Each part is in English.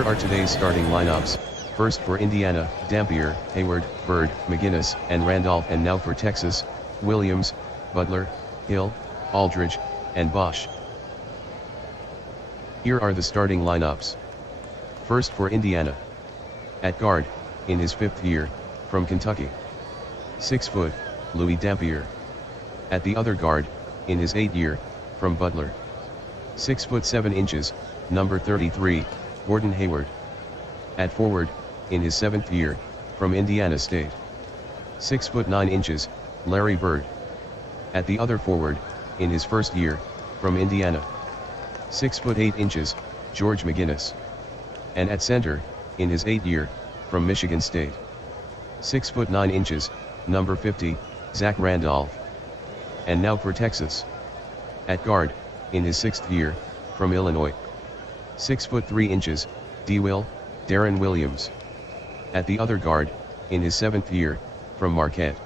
Here are today's starting lineups. First for Indiana, Dampier, Hayward, Bird, McGinnis, and Randolph, and now for Texas, Williams, Butler, Hill, Aldridge, and Bosch. Here are the starting lineups. First for Indiana. At guard, in his 5th year, from Kentucky. 6 foot, Louis Dampier. At the other guard, in his 8th year, from Butler. 6 foot 7 inches, number 33, Gordon Hayward. At forward, in his 7th year, from Indiana State. 6 foot 9 inches, Larry Bird. At the other forward, in his 1st year, from Indiana. 6 foot 8 inches, George McGinnis. And at center, in his 8th year, from Michigan State. 6 foot 9 inches, number 50, Zach Randolph. And now for Texas. At guard, in his 6th year, from Illinois. 6 foot 3 inches, D-Will, Darren Williams. At the other guard, in his 7th year, from Marquette.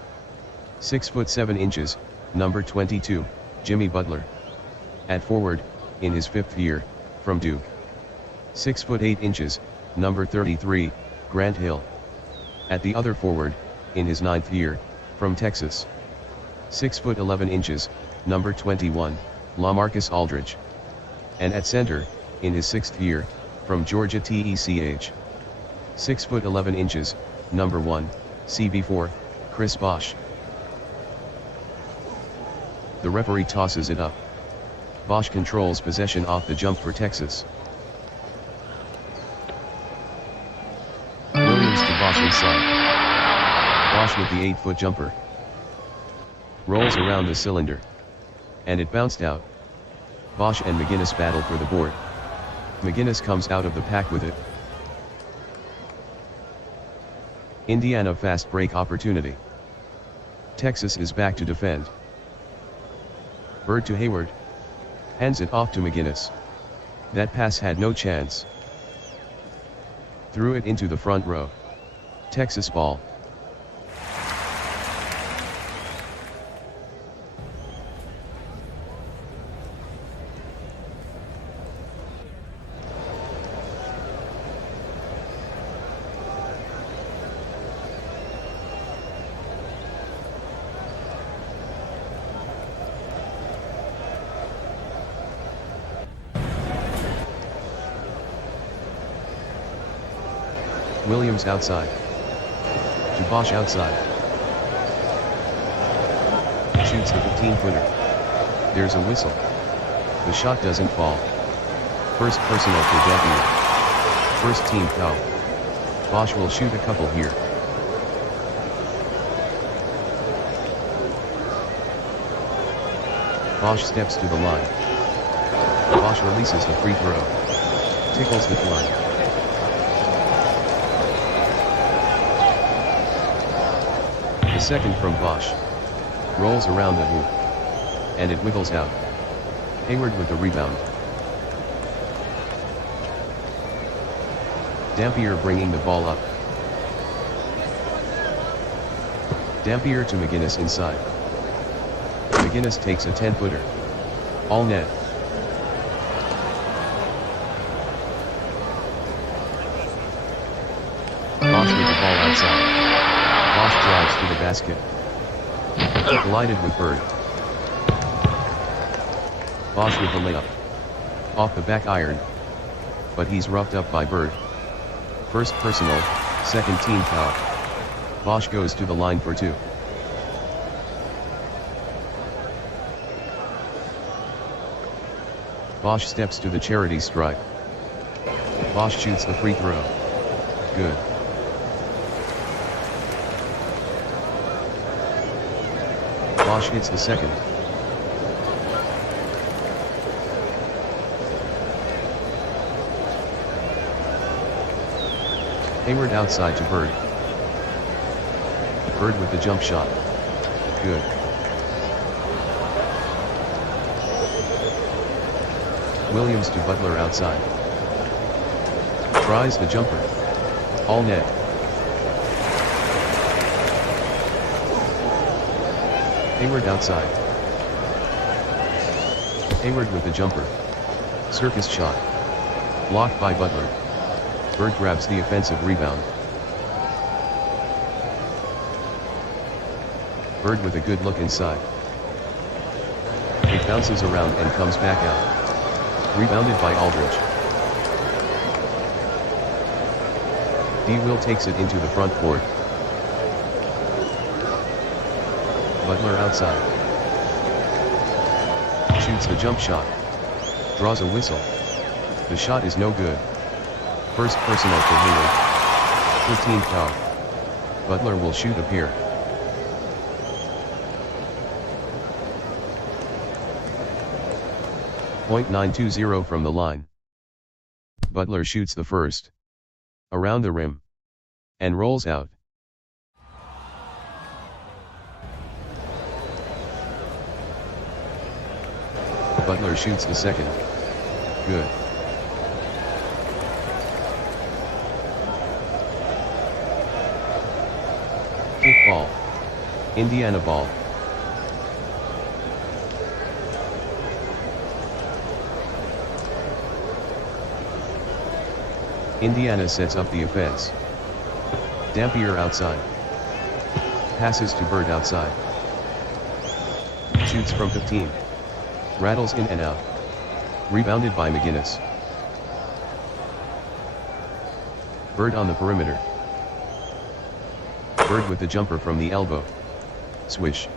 6 foot 7 inches, number 22, Jimmy Butler. At forward, in his 5th year, from Duke. 6 foot 8 inches, number 33, Grant Hill. At the other forward, in his 9th year, from Texas. 6 foot 11 inches, number 21, LaMarcus Aldridge. And at center, in his 6th year, from Georgia Tech. 6 foot 11 inches, number 1, CB4, Chris Bosch. The referee tosses it up. Bosch controls possession off the jump for Texas. Williams to Bosch inside. Bosch with the 8-foot jumper. Rolls around the cylinder. And it bounced out. Bosch and McGinnis battle for the board. McGinnis comes out of the pack with it. Indiana fast break opportunity. Texas is back to defend. Bird to Hayward. Hands it off to McGinnis. That pass had no chance. Threw it into the front row. Texas ball. Williams outside. To Bosch outside. Shoots the 15-footer. There's a whistle. The shot doesn't fall. First personal for Dampier. First team foul. Bosch will shoot a couple here. Bosch steps to the line. Bosch releases the free throw. Tickles the line. The second from Bosch. Rolls around the hoop. And it wiggles out. Hayward with the rebound. Dampier bringing the ball up. Dampier to McGinnis inside. McGinnis takes a 10-footer. All net. Bosch with the ball outside. Bosch drives to the basket. Collided with Bird. Bosch with the layup. Off the back iron. But he's roughed up by Bird. First personal, second team foul. Bosch goes to the line for 2. Bosch steps to the charity stripe. Bosch shoots the free throw. Good. Bosch hits the second. Hayward outside to Bird. Bird with the jump shot. Good. Williams to Butler outside. Tries the jumper. All net. Hayward outside. Hayward with the jumper. Circus shot. Blocked by Butler. Bird grabs the offensive rebound. Bird with a good look inside. It bounces around and comes back out. Rebounded by Aldridge. D. Will takes it into the front court. Butler outside. Shoots the jump shot. Draws a whistle. The shot is no good. First personal for Hayward. 15th foul. Butler will shoot a pair. .920 from the line. Butler shoots the first. Around the rim. And rolls out. Butler shoots the second. Good. Kick ball. Indiana ball. Indiana sets up the offense. Dampier outside. Passes to Bird outside. Shoots from 15. Rattles in and out. Rebounded by McGinnis. Bird on the perimeter. Bird with the jumper from the elbow. Swish.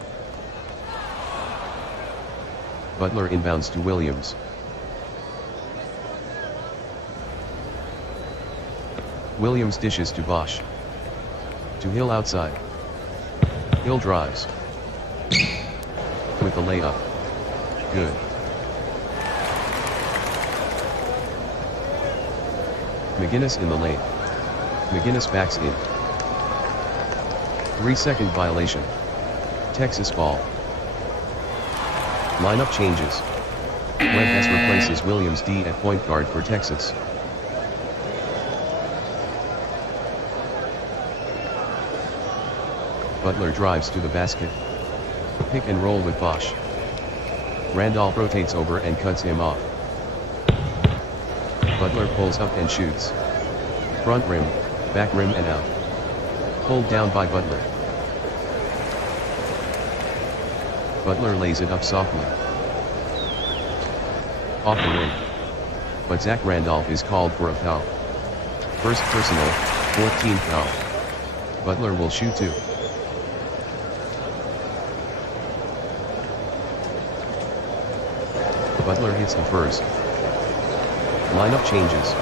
Butler inbounds to Williams. Williams dishes to Bosch. To Hill outside. Hill drives. With the layup. Good. McGinnis in the lane. McGinnis backs in. 3-second violation. Texas ball. Lineup changes. Webb S replaces Williams D at point guard for Texas. Butler drives to the basket. Pick and roll with Bosch. Randolph rotates over and cuts him off. Butler pulls up and shoots. Front rim, back rim and out. Pulled down by Butler. Butler lays it up softly. Off the rim. But Zach Randolph is called for a foul. First personal, 14th foul. Butler will shoot two. Butler hits the first. Lineup changes.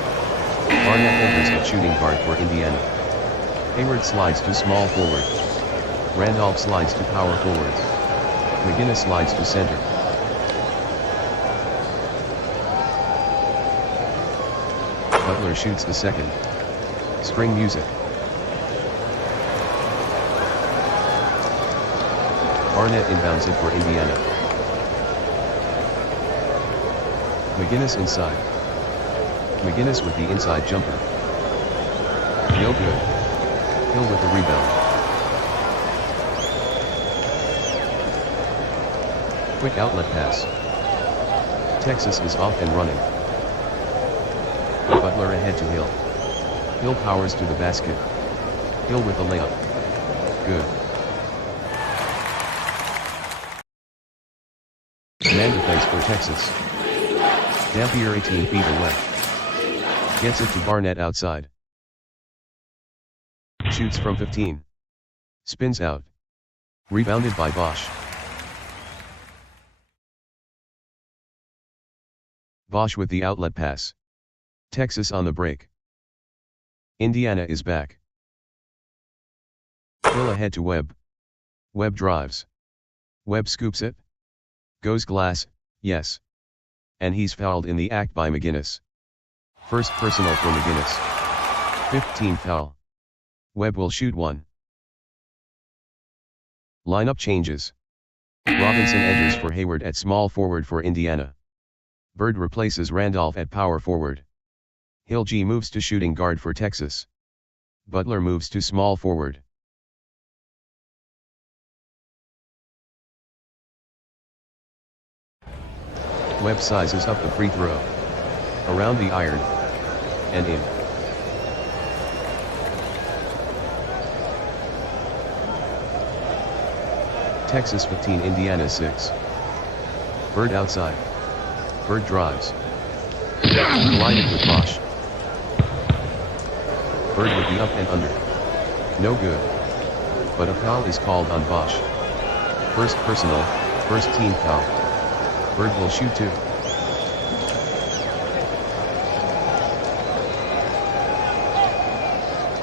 Barnett enters at shooting guard for Indiana. Hayward slides to small forward. Randolph slides to power forward. McGinnis slides to center. Butler shoots the second. Spring music. Barnett inbounds it for Indiana. McGinnis inside. McGinnis with the inside jumper. No good. Hill with the rebound. Quick outlet pass. Texas is off and running. Butler ahead to Hill. Hill powers to the basket. Hill with the layup. Good. Man defense for Texas. Dampier 18 feet away. Gets it to Barnett outside. Shoots from 15. Spins out. Rebounded by Bosch. Bosch with the outlet pass. Texas on the break. Indiana is back. Hill ahead to Webb. Webb drives. Webb scoops it. Goes glass, yes. And he's fouled in the act by McGinnis. First personal for McGinnis. 15 foul. Webb will shoot one. Lineup changes. Robinson enters for Hayward at small forward for Indiana. Bird replaces Randolph at power forward. Hill G moves to shooting guard for Texas. Butler moves to small forward. Webb sizes up the free throw. Around the iron. And in. Texas 15 Indiana 6. Bird outside. Bird drives. Collided with Bosch. Bird with the up and under. No good. But a foul is called on Bosch. First personal, first team foul. Bird will shoot 2.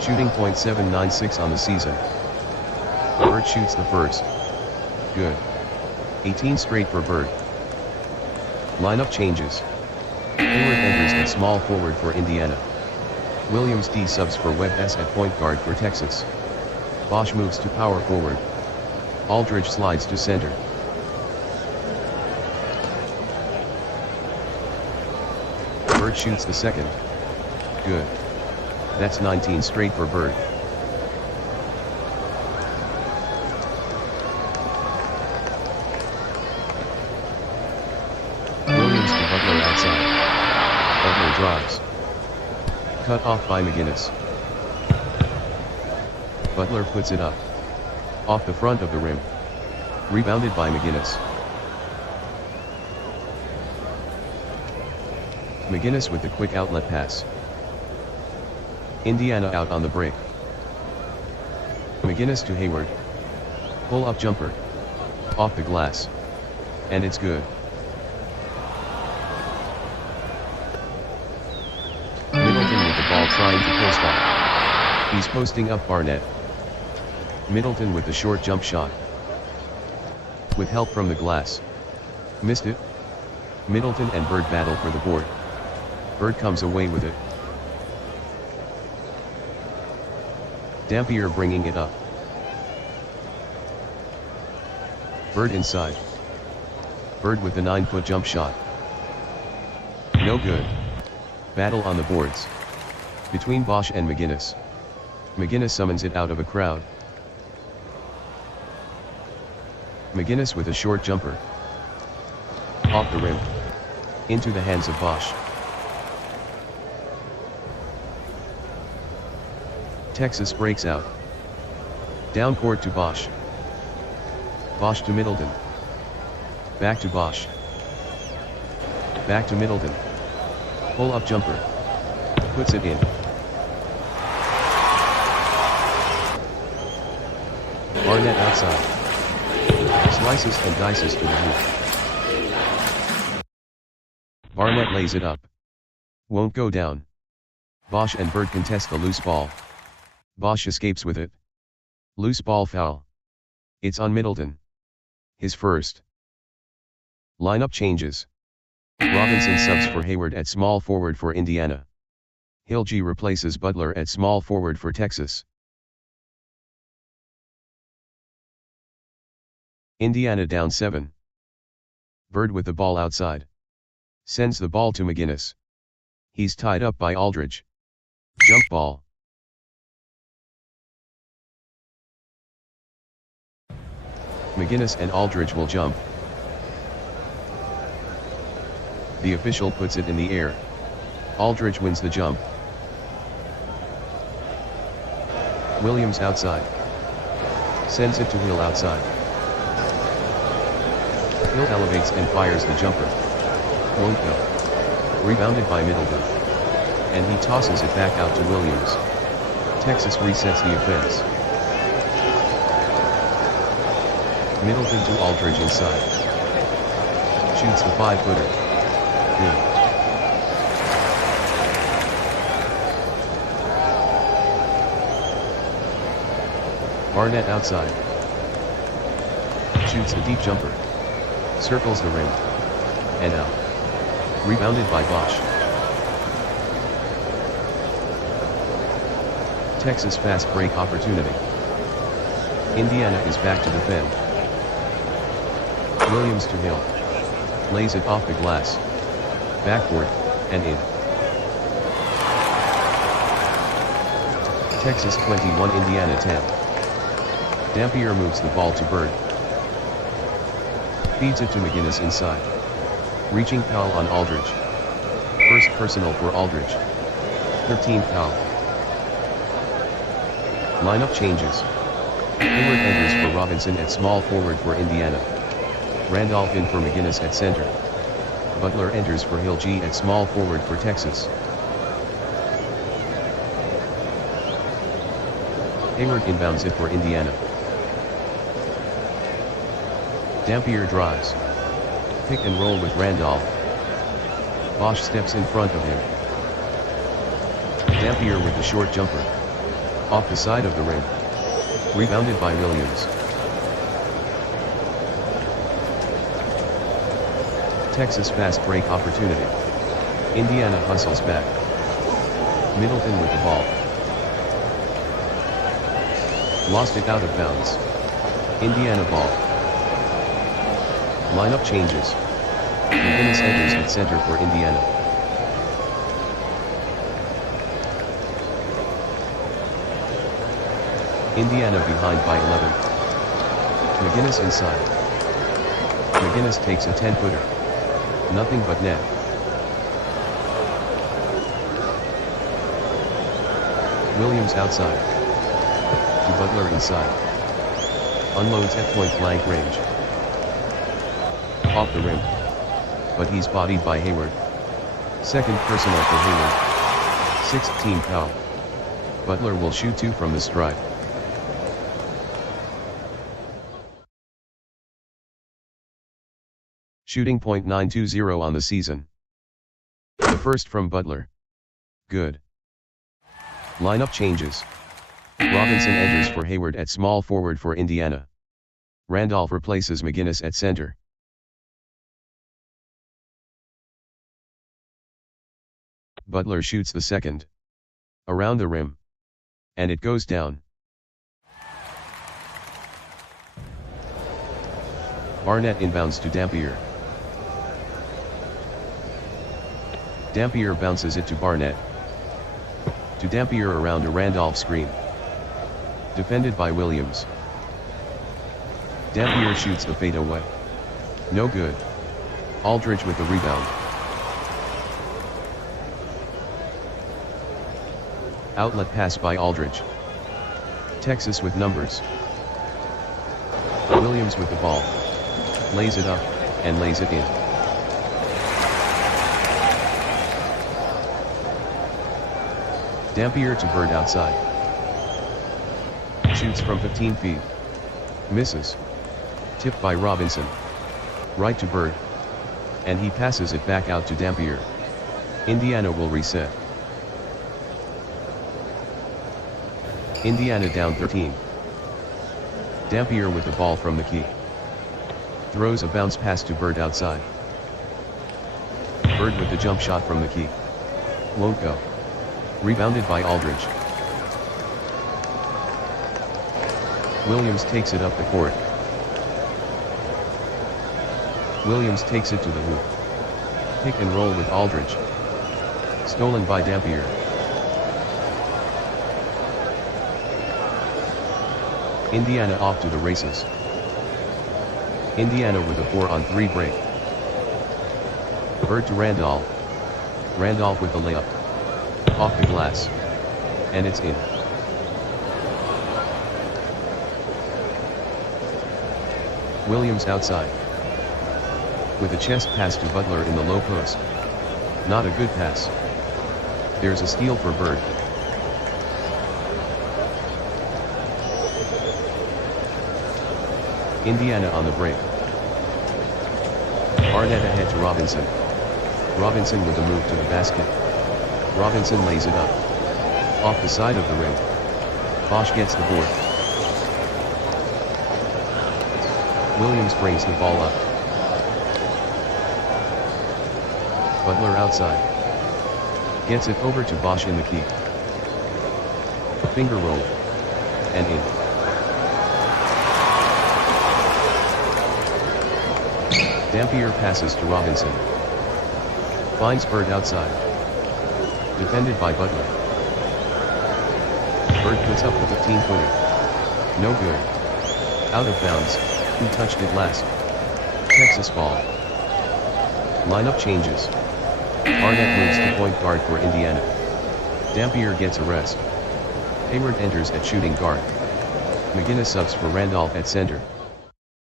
Shooting .796 on the season. Bird shoots the first. Good. 18 straight for Bird. Lineup changes. Hayward enters at small forward for Indiana. Williams D subs for Webb S at point guard for Texas. Bosch moves to power forward. Aldridge slides to center. Bird shoots the second. Good. That's 19 straight for Bird. Williams to Butler outside. Butler drives. Cut off by McGinnis. Butler puts it up. Off the front of the rim. Rebounded by McGinnis. McGinnis with the quick outlet pass. Indiana out on the break. McGinnis to Hayward. Pull-up jumper. Off the glass. And it's good. Middleton with the ball trying to post up. He's posting up Barnett. Middleton with the short jump shot. With help from the glass. Missed it. Middleton and Bird battle for the board. Bird comes away with it. Dampier bringing it up. Bird inside. Bird with the 9-foot jump shot. No good. Battle on the boards. Between Bosch and McGinnis. McGinnis summons it out of a crowd. McGinnis with a short jumper. Off the rim. Into the hands of Bosch. Texas breaks out. Down court to Bosch. Bosch to Middleton. Back to Bosch. Back to Middleton. Pull-up jumper. Puts it in. Barnett outside. Slices and dices to the hoop. Barnett lays it up. Won't go down. Bosch and Bird contest the loose ball. Bosch escapes with it. Loose ball foul. It's on Middleton. His first. Lineup changes. Robinson subs for Hayward at small forward for Indiana. Hilge replaces Butler at small forward for Texas. Indiana down 7. Bird with the ball outside. Sends the ball to McGinnis. He's tied up by Aldridge. Jump ball. McGinnis and Aldridge will jump. The official puts it in the air. Aldridge wins the jump. Williams outside. Sends it to Hill outside. Hill elevates and fires the jumper. Won't go. Rebounded by Middleton. And he tosses it back out to Williams. Texas resets the offense. Middleton to Aldridge inside. Shoots the 5-footer. Good. Barnett outside. Shoots the deep jumper. Circles the rim. And out. Rebounded by Bosch. Texas fast break opportunity. Indiana is back to defend. Williams to Hill. Lays it off the glass. Backboard, and in. Texas 21 Indiana 10. Dampier moves the ball to Bird. Feeds it to McGinnis inside. Reaching foul on Aldridge. First personal for Aldridge. 13th foul. Lineup changes. Hayward enters for Robinson at small forward for Indiana. Randolph in for McGinnis at center. Butler enters for Hill G at small forward for Texas. Hayward inbounds it for Indiana. Dampier drives. Pick and roll with Randolph. Bosch steps in front of him. Dampier with the short jumper. Off the side of the rim. Rebounded by Williams. Texas fast break opportunity. Indiana hustles back. Middleton with the ball. Lost it out of bounds. Indiana ball. Lineup changes. McGinnis enters at center for Indiana. Indiana behind by 11. McGinnis inside. McGinnis takes a 10-footer. Nothing but net. Williams outside. To Butler inside. Unloads at point blank range. Off the rim. But he's bodied by Hayward. Second personal for Hayward. 6th team foul. Butler will shoot 2 from the stripe. Shooting .920 on the season. The first from Butler. Good. Lineup changes. Robinson enters for Hayward at small forward for Indiana. Randolph replaces McGinnis at center. Butler shoots the second. Around the rim. And it goes down. Barnett inbounds to Dampier. Dampier bounces it to Barnett. To Dampier around a Randolph screen. Defended by Williams. Dampier shoots the fadeaway. No good. Aldridge with the rebound. Outlet pass by Aldridge. Texas with numbers. Williams with the ball. Lays it up, and lays it in. Dampier to Bird outside. Shoots from 15 feet. Misses. Tipped by Robinson. Right to Bird. And he passes it back out to Dampier. Indiana will reset. Indiana down 13. Dampier with the ball from the key. Throws a bounce pass to Bird outside. Bird with the jump shot from the key. Won't go. Rebounded by Aldridge. Williams takes it up the court. Williams takes it to the hoop. Pick and roll with Aldridge. Stolen by Dampier. Indiana off to the races. Indiana with a 4-on-3 break. Bird to Randolph. Randolph with the layup. Off the glass. And it's in. Williams outside. With a chest pass to Butler in the low post. Not a good pass. There's a steal for Bird. Indiana on the break. Barnett ahead to Robinson. Robinson with a move to the basket. Robinson lays it up. Off the side of the rim. Bosch gets the board. Williams brings the ball up. Butler outside. Gets it over to Bosch in the key. Finger roll. And in. Dampier passes to Robinson. Finds Bird outside. Defended by Butler. Bird puts up the 15-footer. No good. Out of bounds. Who touched it last? Texas ball. Lineup changes. Barnett moves to point guard for Indiana. Dampier gets a rest. Hayward enters at shooting guard. McGinnis subs for Randolph at center.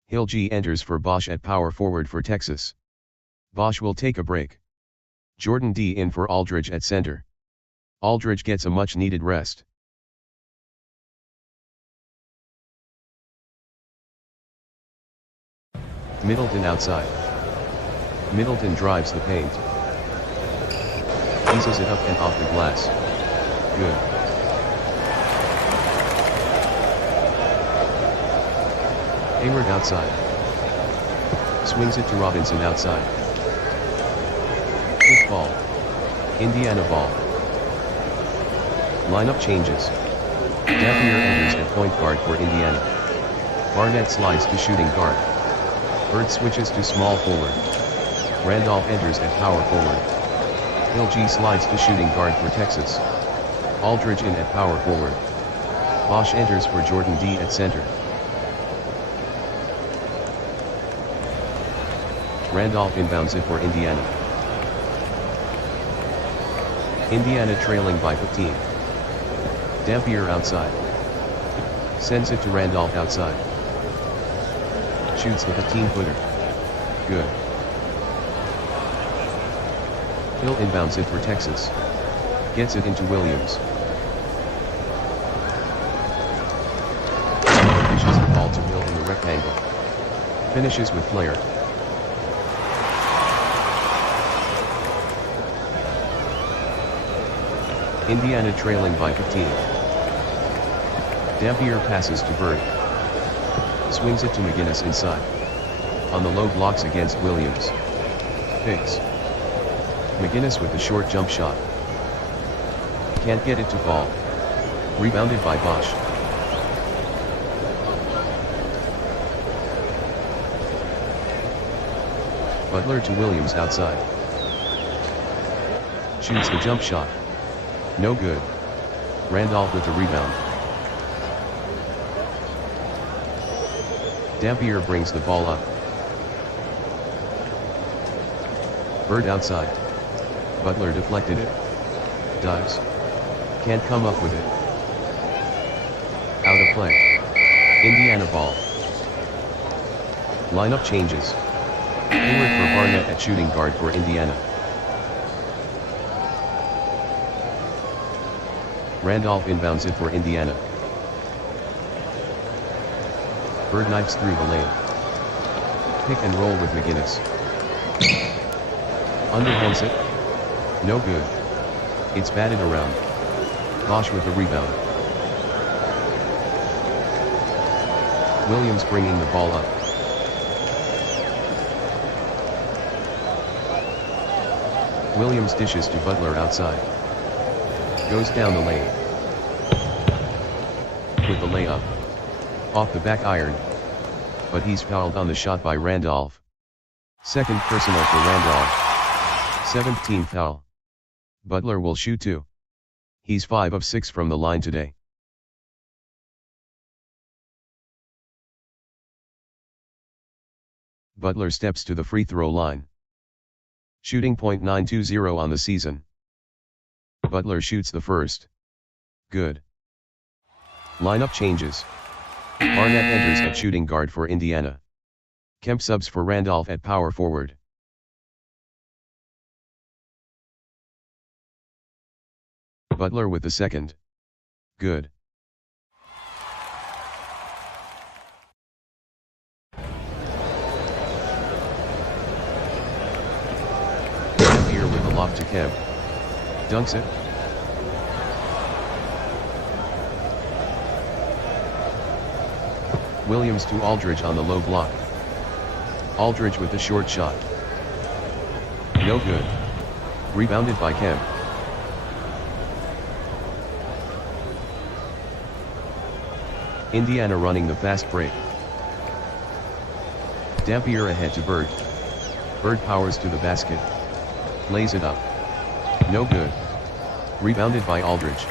Hill G enters for Bosch at power forward for Texas. Bosch will take a break. Jordan D in for Aldridge at center. Aldridge gets a much needed rest. Middleton outside. Middleton drives the paint. Eases it up and off the glass. Good. Hayward outside. Swings it to Robinson outside. Quick ball. Indiana ball. Lineup changes. Dampier enters at point guard for Indiana. Barnett slides to shooting guard. Bird switches to small forward. Randolph enters at power forward. Hill G slides to shooting guard for Texas. Aldridge in at power forward. Bosch enters for Jordan D at center. Randolph inbounds it for Indiana. Indiana trailing by 15. Dampier outside. Sends it to Randolph outside. Shoots the 15-footer. Good. Hill inbounds it for Texas. Gets it into Williams. Dishes the ball to Hill in the rectangle. Finishes with flair. Indiana trailing by 15. Dampier passes to Bird. Swings it to McGinnis inside. On the low blocks against Williams. Picks. McGinnis with the short jump shot. Can't get it to fall. Rebounded by Bosch. Butler to Williams outside. Shoots the jump shot. No good. Randolph with the rebound. Dampier brings the ball up. Bird outside. Butler deflected it. Dives. Can't come up with it. Out of play. Indiana ball. Lineup changes. Hayward for Barnett at shooting guard for Indiana. Randolph inbounds it for Indiana. Bird knifes through the lane. Pick and roll with McGinnis. Underhands it. No good. It's batted around. Bosch with the rebound. Williams bringing the ball up. Williams dishes to Butler outside. Goes down the lane. With the layup. Off the back iron. But he's fouled on the shot by Randolph. Second personal for Randolph. 7th team foul. Butler will shoot 2. He's 5 of 6 from the line today. Butler steps to the free throw line. Shooting .920 on the season. Butler shoots the first. Good. Lineup changes. Barnett enters at shooting guard for Indiana. Kemp subs for Randolph at power forward. Butler with the second. Good. Here with the lob to Kemp. Dunks it. Williams to Aldridge on the low block. Aldridge with the short shot. No good. Rebounded by Kemp. Indiana running the fast break. Dampier ahead to Bird. Bird powers to the basket. Lays it up. No good. Rebounded by Aldridge.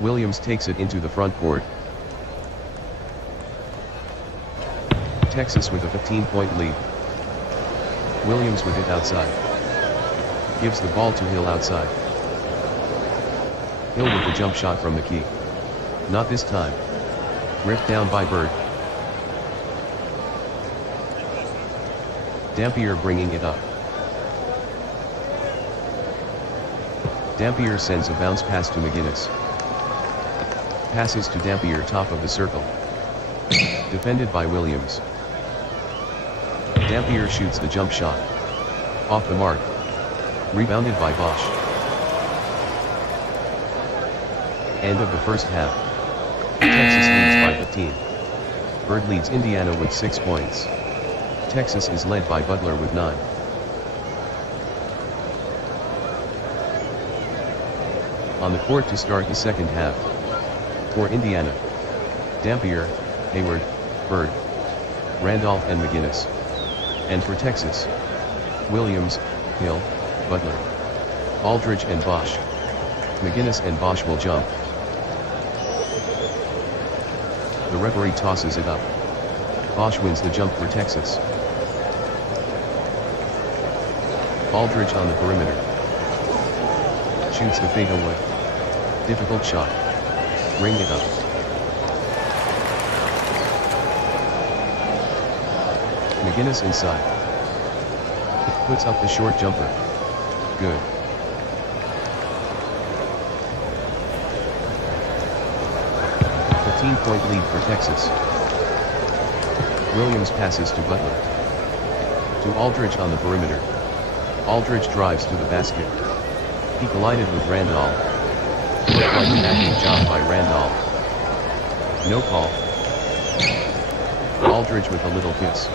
Williams takes it into the front court. Texas with a 15-point lead. Williams with it outside. Gives the ball to Hill outside. Hill with the jump shot from the key. Not this time. Ripped down by Bird. Dampier bringing it up. Dampier sends a bounce pass to McGuinness. Passes to Dampier top of the circle. Defended by Williams. Dampier shoots the jump shot. Off the mark. Rebounded by Bosch. End of the first half. Texas leads by 15. Bird leads Indiana with 6 points. Texas is led by Butler with 9. On the court to start the second half. For Indiana, Dampier, Hayward, Bird, Randolph and McGuinness. And for Texas, Williams, Hill, Butler, Aldridge and Bosch. McGuinness and Bosch will jump. The referee tosses it up. Bosch wins the jump for Texas. Aldridge on the perimeter. Shoots the fadeaway. Difficult shot. Ring it up. McGuinness inside. Puts up the short jumper. Good. A 15-point lead for Texas. Williams passes to Butler. To Aldridge on the perimeter. Aldridge drives to the basket. He collided with Randolph. Looked like an acting job by Randolph. No call. Aldridge with a little kiss.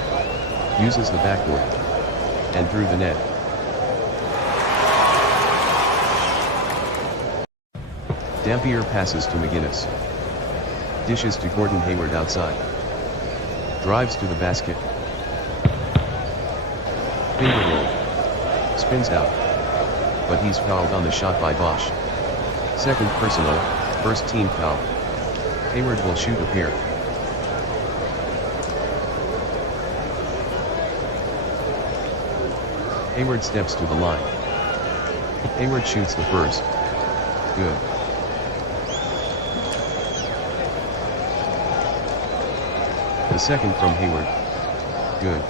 Uses the backboard. And through the net. Dampier passes to McGuinness. Dishes to Gordon Hayward outside. Drives to the basket. Finger roll. Spins out. But he's fouled on the shot by Bosch. Second personal, first team foul. Hayward will shoot a pair. Hayward steps to the line. Hayward shoots the first. Good. The second from Hayward. Good.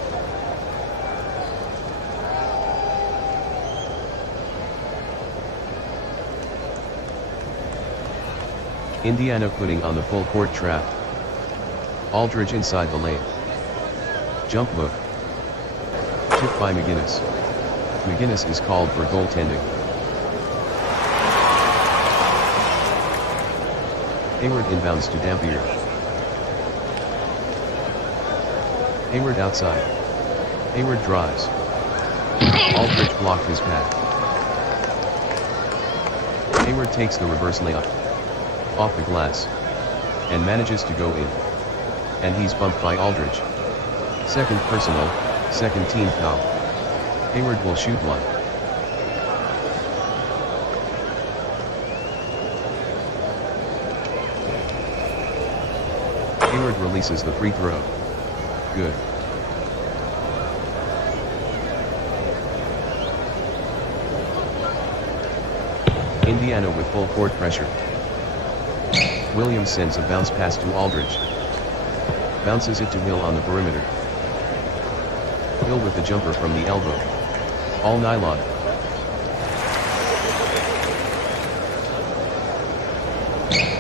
Indiana putting on the full court trap. Aldridge inside the lane. Jump hook. Tipped by McGuinness. McGuinness is called for goaltending. Hayward inbounds to Dampier. Hayward outside. Hayward drives. Aldridge blocked his path. Hayward takes the reverse layup. Off the glass. And manages to go in. And he's bumped by Aldridge. Second personal, second team foul. Hayward will shoot one. Hayward releases the free throw. Good. Indiana with full court pressure. Williams sends a bounce pass to Aldridge. Bounces it to Hill on the perimeter. Hill with the jumper from the elbow. All nylon.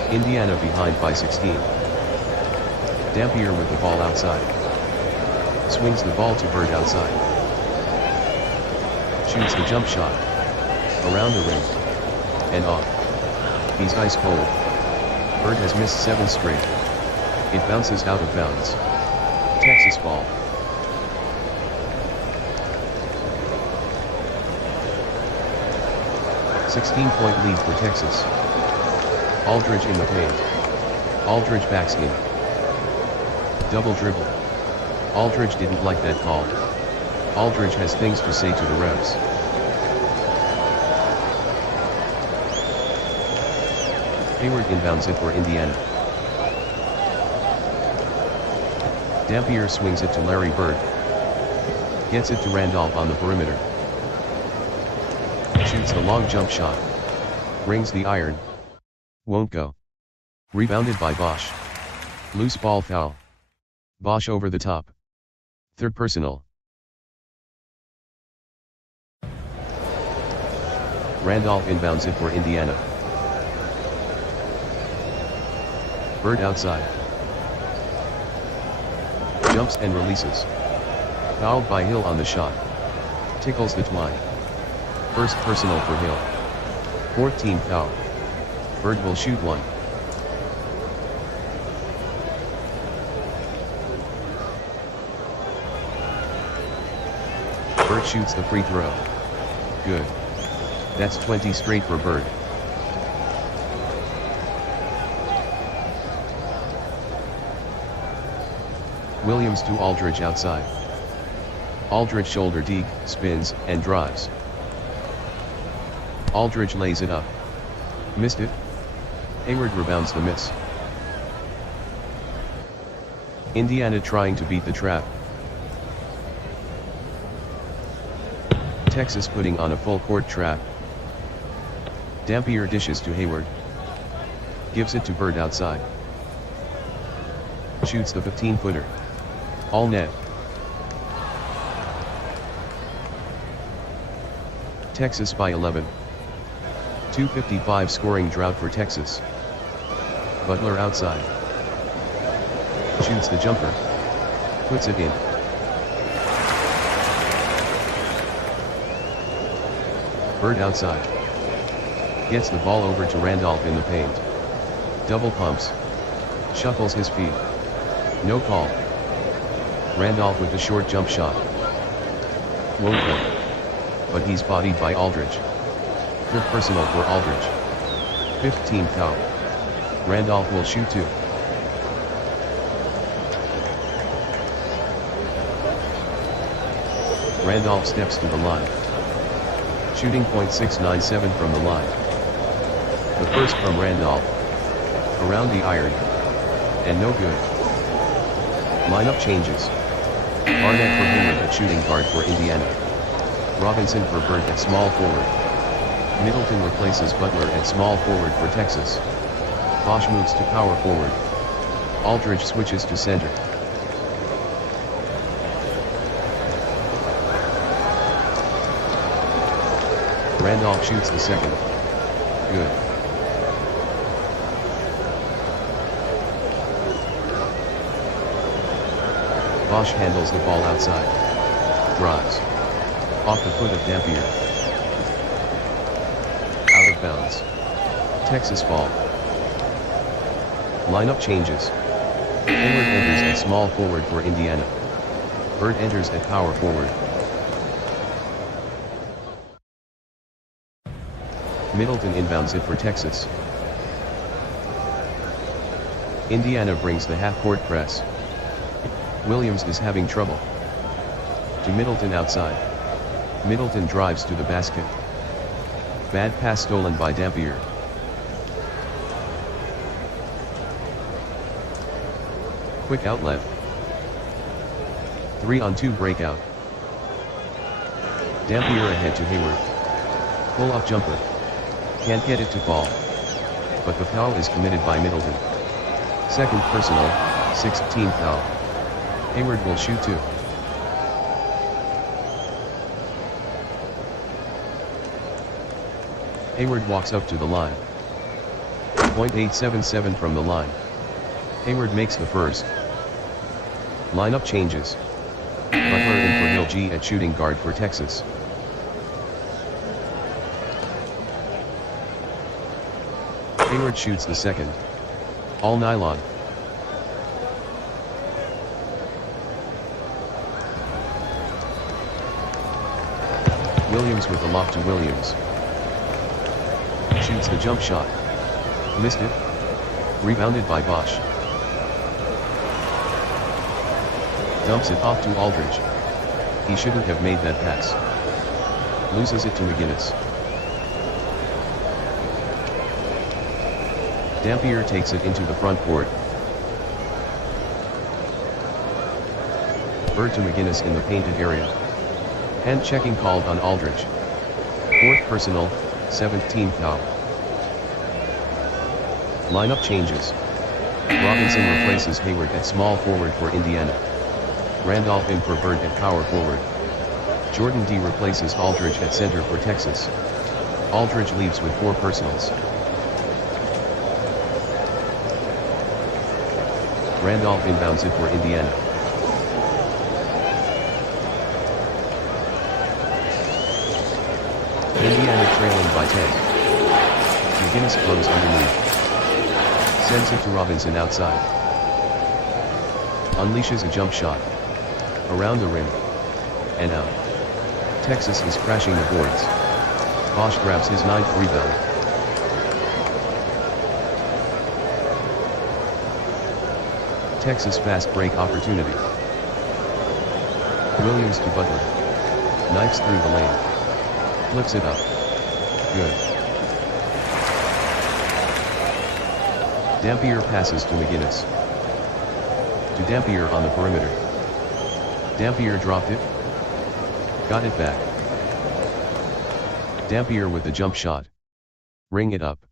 Indiana behind by 16. Dampier with the ball outside. Swings the ball to Bird outside. Shoots the jump shot. Around the rim. And off. He's ice cold. Bird has missed 7 straight. It bounces out of bounds. Texas ball. A 16-point lead for Texas. Aldridge in the paint. Aldridge backs in. Double dribble. Aldridge didn't like that call. Aldridge has things to say to the refs. Hayward inbounds it for Indiana. Dampier swings it to Larry Bird. Gets it to Randolph on the perimeter. Shoots the long jump shot. Rings the iron. Won't go. Rebounded by Bosch. Loose ball foul. Bosch over the top. Third personal. Randolph inbounds it for Indiana. Bird outside. Jumps and releases. Fouled by Hill on the shot. Tickles the twine. First personal for Hill. Fourth team foul. Bird will shoot one. Bird shoots the free throw. Good. That's 20 straight for Bird. Williams to Aldridge outside. Aldridge shoulder dig, spins, and drives. Aldridge lays it up. Missed it. Hayward rebounds the miss. Indiana trying to beat the trap. Texas putting on a full court trap. Dampier dishes to Hayward. Gives it to Bird outside. Shoots the 15-footer. All net. Texas by 11. 2:55 scoring drought for Texas. Butler outside. Shoots the jumper. Puts it in. Bird outside. Gets the ball over to Randolph in the paint. Double pumps. Shuffles his feet. No call. Randolph with the short jump shot. Won't go. But he's bodied by Aldridge. Third personal for Aldridge. Fifth team foul. Randolph will shoot two. Randolph steps to the line. Shooting .697 from the line. The first from Randolph. Around the iron. And no good. Lineup changes. Barnett for Hayward at shooting guard for Indiana. Robinson for Bird at small forward. Middleton replaces Butler at small forward for Texas. Bosch moves to power forward. Aldridge switches to center. Randolph shoots the second. Good. Bosch handles the ball outside. Drives. Off the foot of Dampier. Out of bounds. Texas ball. Lineup changes. Hayward enters at small forward for Indiana. Bird enters at power forward. Middleton inbounds it for Texas. Indiana brings the half-court press. Williams is having trouble. To Middleton outside. Middleton drives to the basket. Bad pass stolen by Dampier. Quick outlet. 3-on-2 breakout. Dampier ahead to Hayward. Pull-up jumper. Can't get it to fall. But the foul is committed by Middleton. Second personal, 6th team foul. Hayward will shoot two. Hayward walks up to the line. .877 from the line. Hayward makes the first. Lineup changes. Butler in for Hill G at shooting guard for Texas. Hayward shoots the second. All nylon. Williams with the lob to Williams. Shoots the jump shot. Missed it. Rebounded by Bosch. Dumps it off to Aldridge. He shouldn't have made that pass. Loses it to McGinnis. Dampier takes it into the front court. Bird to McGinnis in the painted area. Hand checking called on Aldridge. Fourth personal, 7th team foul. Lineup changes. Robinson replaces Hayward at small forward for Indiana. Randolph in for Bird at power forward. Jordan D replaces Aldridge at center for Texas. Aldridge leaves with 4 personals. Randolph inbounds it for Indiana. Indiana trailing by 10. McGinnis flows underneath. Sends it to Robinson outside. Unleashes a jump shot. Around the rim. And out. Texas is crashing the boards. Bosch grabs his 9th rebound. Texas fast break opportunity. Williams to Butler. Knifes through the lane. Flips it up. Good. Dampier passes to McGinnis. To Dampier on the perimeter. Dampier dropped it. Got it back. Dampier with the jump shot. Ring it up.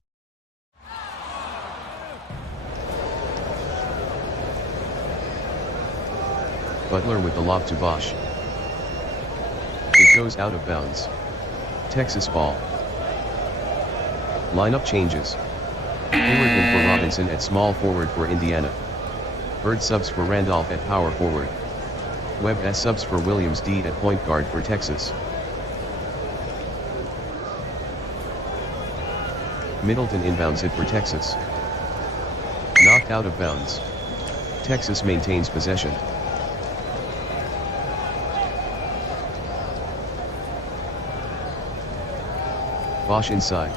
Butler with the lob to Bosch. It goes out of bounds. Texas ball. Lineup changes. Hayward in for Robinson at small forward for Indiana. Bird subs for Randolph at power forward. Webb S subs for Williams D at point guard for Texas. Middleton inbounds it for Texas. Knocked out of bounds. Texas maintains possession. Bosch inside.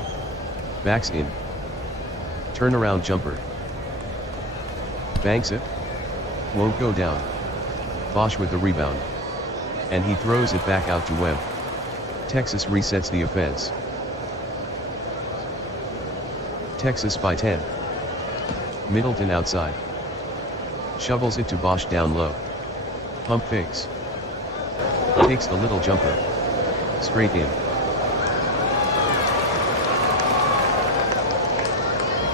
Backs in. Turnaround jumper. Banks it. Won't go down. Bosch with the rebound. And he throws it back out to Webb. Texas resets the offense. Texas by 10. Middleton outside. Shovels it to Bosch down low. Pump fakes. Takes the little jumper. Straight in.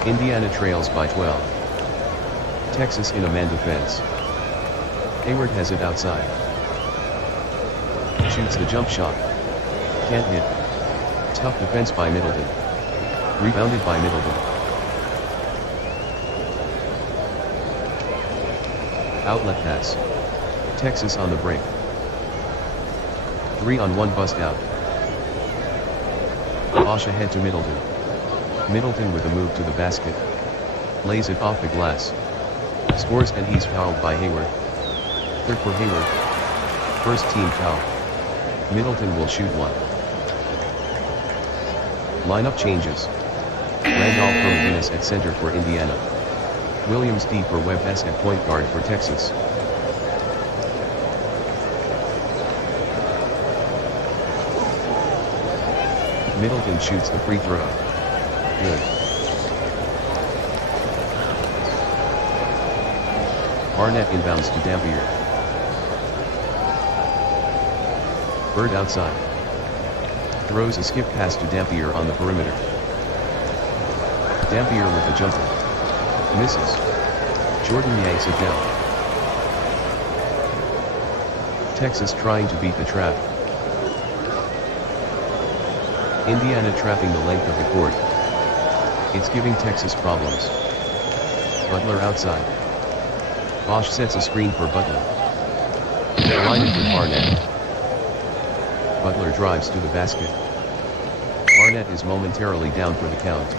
Indiana trails by 12. Texas in a man defense. Hayward has it outside. Shoots the jump shot. Can't hit. Tough defense by Middleton. Rebounded by Middleton. Outlet pass. Texas on the break. 3-on-1 bust out. Bosch ahead to Middleton. Middleton with a move to the basket. Lays it off the glass. Scores and he's fouled by Hayward. 3rd for Hayward. First team foul. Middleton will shoot 1. Lineup changes. Randolph for McGinnis at center for Indiana. Williams D for Webb S at point guard for Texas. Middleton shoots the free throw. Good. Barnett inbounds to Dampier. Bird outside. Throws a skip pass to Dampier on the perimeter. Dampier with the jumper. Misses. Jordan yanks it down. Texas trying to beat the trap. Indiana trapping the length of the court. It's giving Texas problems. Butler outside. Bosch sets a screen for Butler. Blinded with Barnett. Butler drives to the basket. Barnett is momentarily down for the count.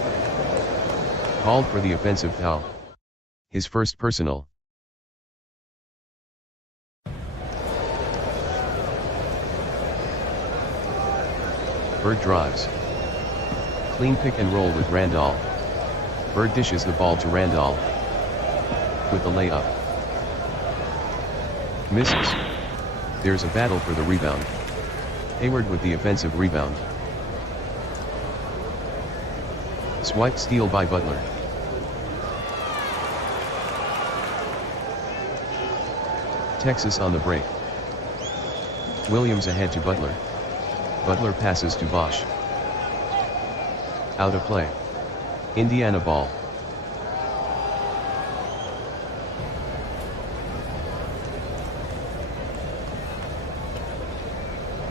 Called for the offensive foul. His first personal. Bird drives. Clean pick and roll with Randolph. Bird dishes the ball to Randolph. With the layup. Misses. There's a battle for the rebound. Hayward with the offensive rebound. Swipe steal by Butler. Texas on the break. Williams ahead to Butler. Butler passes to Bosch. Out of play. Indiana ball.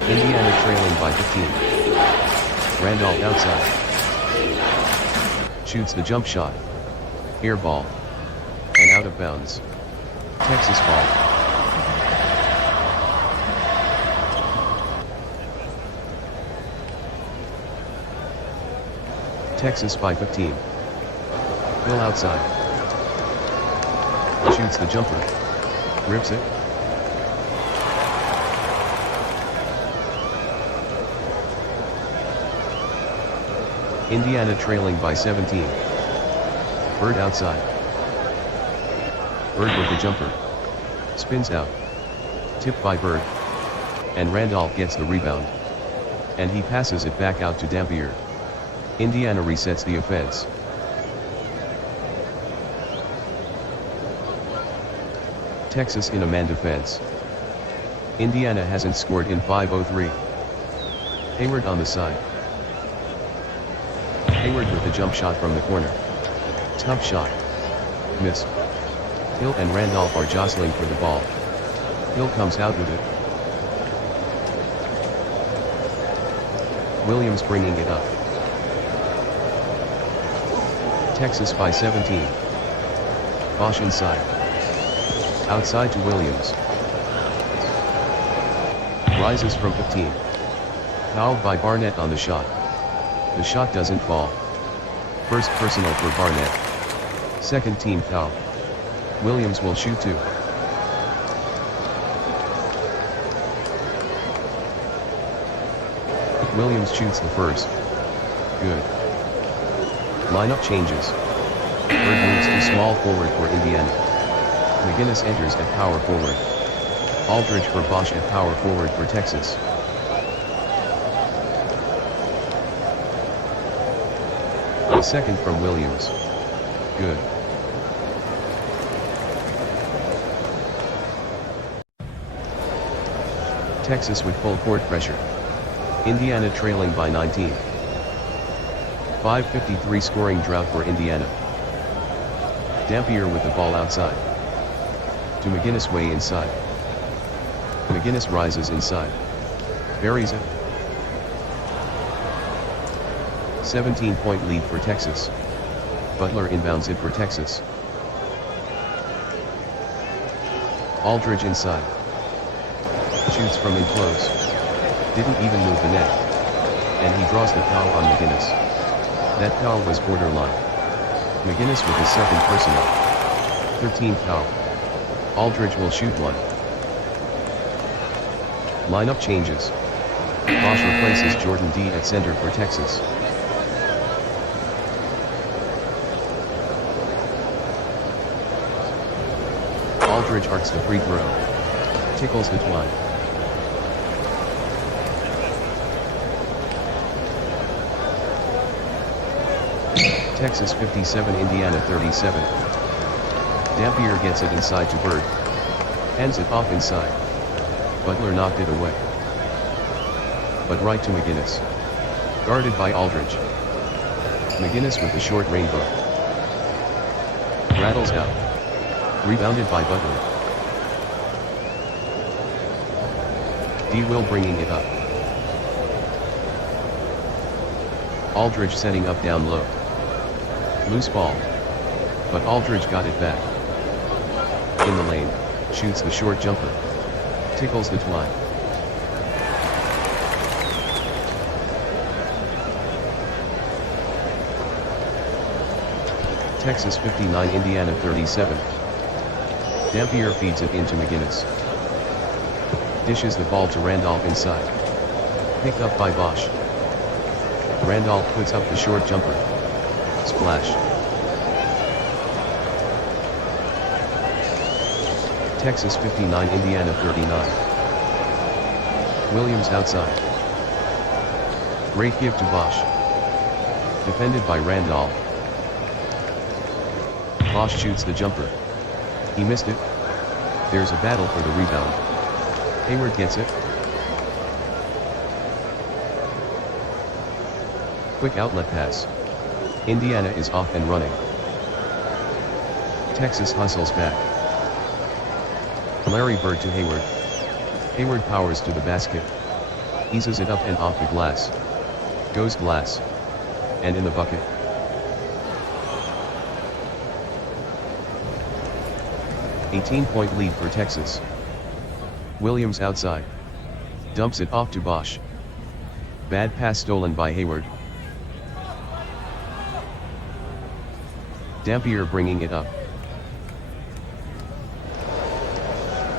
Indiana trailing by 15. Randolph outside. Shoots the jump shot. Air ball. And out of bounds. Texas ball. Texas by 15. Hill outside. Shoots the jumper. Rips it. Indiana trailing by 17. Bird outside. Bird with the jumper. Spins out. Tipped by Bird. And Randolph gets the rebound. And he passes it back out to Dampier. Indiana resets the offense. Texas in a man defense. Indiana hasn't scored in 5:03. Hayward on the side. Hayward with the jump shot from the corner. Tough shot. Miss. Hill and Randolph are jostling for the ball. Hill comes out with it. Williams bringing it up. Texas by 17. Bosch inside. Outside to Williams. Rises from 15. Fouled by Barnett on the shot. The shot doesn't fall. First personal for Barnett. Second team foul. Williams will shoot two. Williams shoots the first. Good. Lineup changes. Bird moves to small forward for Indiana. McGinnis enters at power forward. Aldridge for Bosch at power forward for Texas. A second from Williams. Good. Texas with full court pressure. Indiana trailing by 19. 5:53 scoring drought for Indiana. Dampier with the ball outside. To McGinnis way inside. McGinnis rises inside. Buries it. 17-point lead for Texas. Butler inbounds it for Texas. Aldridge inside. Shoots from in close. Didn't even move the net. And he draws the foul on McGinnis. That foul was borderline. McGinnis with his second personal. 13th foul. Aldridge will shoot one. Lineup changes. Bosch replaces Jordan D at center for Texas. Aldridge arcs the free throw. Tickles the twine. Texas 57, Indiana 37. Dampier gets it inside to Bird. Hands it off inside. Butler knocked it away. But right to McGinnis. Guarded by Aldridge. McGinnis with the short rainbow. Rattles out. Rebounded by Butler. D. Will bringing it up. Aldridge setting up down low. Loose ball. But Aldridge got it back. In the lane, shoots the short jumper. Tickles the twine. Texas 59, Indiana 37. Dampier feeds it into McGinnis. Dishes the ball to Randolph inside. Picked up by Bosch. Randolph puts up the short jumper. Splash. Texas 59, Indiana 39. Williams outside. Great give to Bosch. Defended by Randolph. Bosch shoots the jumper. He missed it. There's a battle for the rebound. Hayward gets it. Quick outlet pass. Indiana is off and running. Texas hustles back. Larry Bird to Hayward. Hayward powers to the basket. Eases it up and off the glass. Goes glass. And in the bucket. "18-point lead for Texas. Williams outside. Dumps it off to Bosch. Bad pass stolen by Hayward. Dampier bringing it up.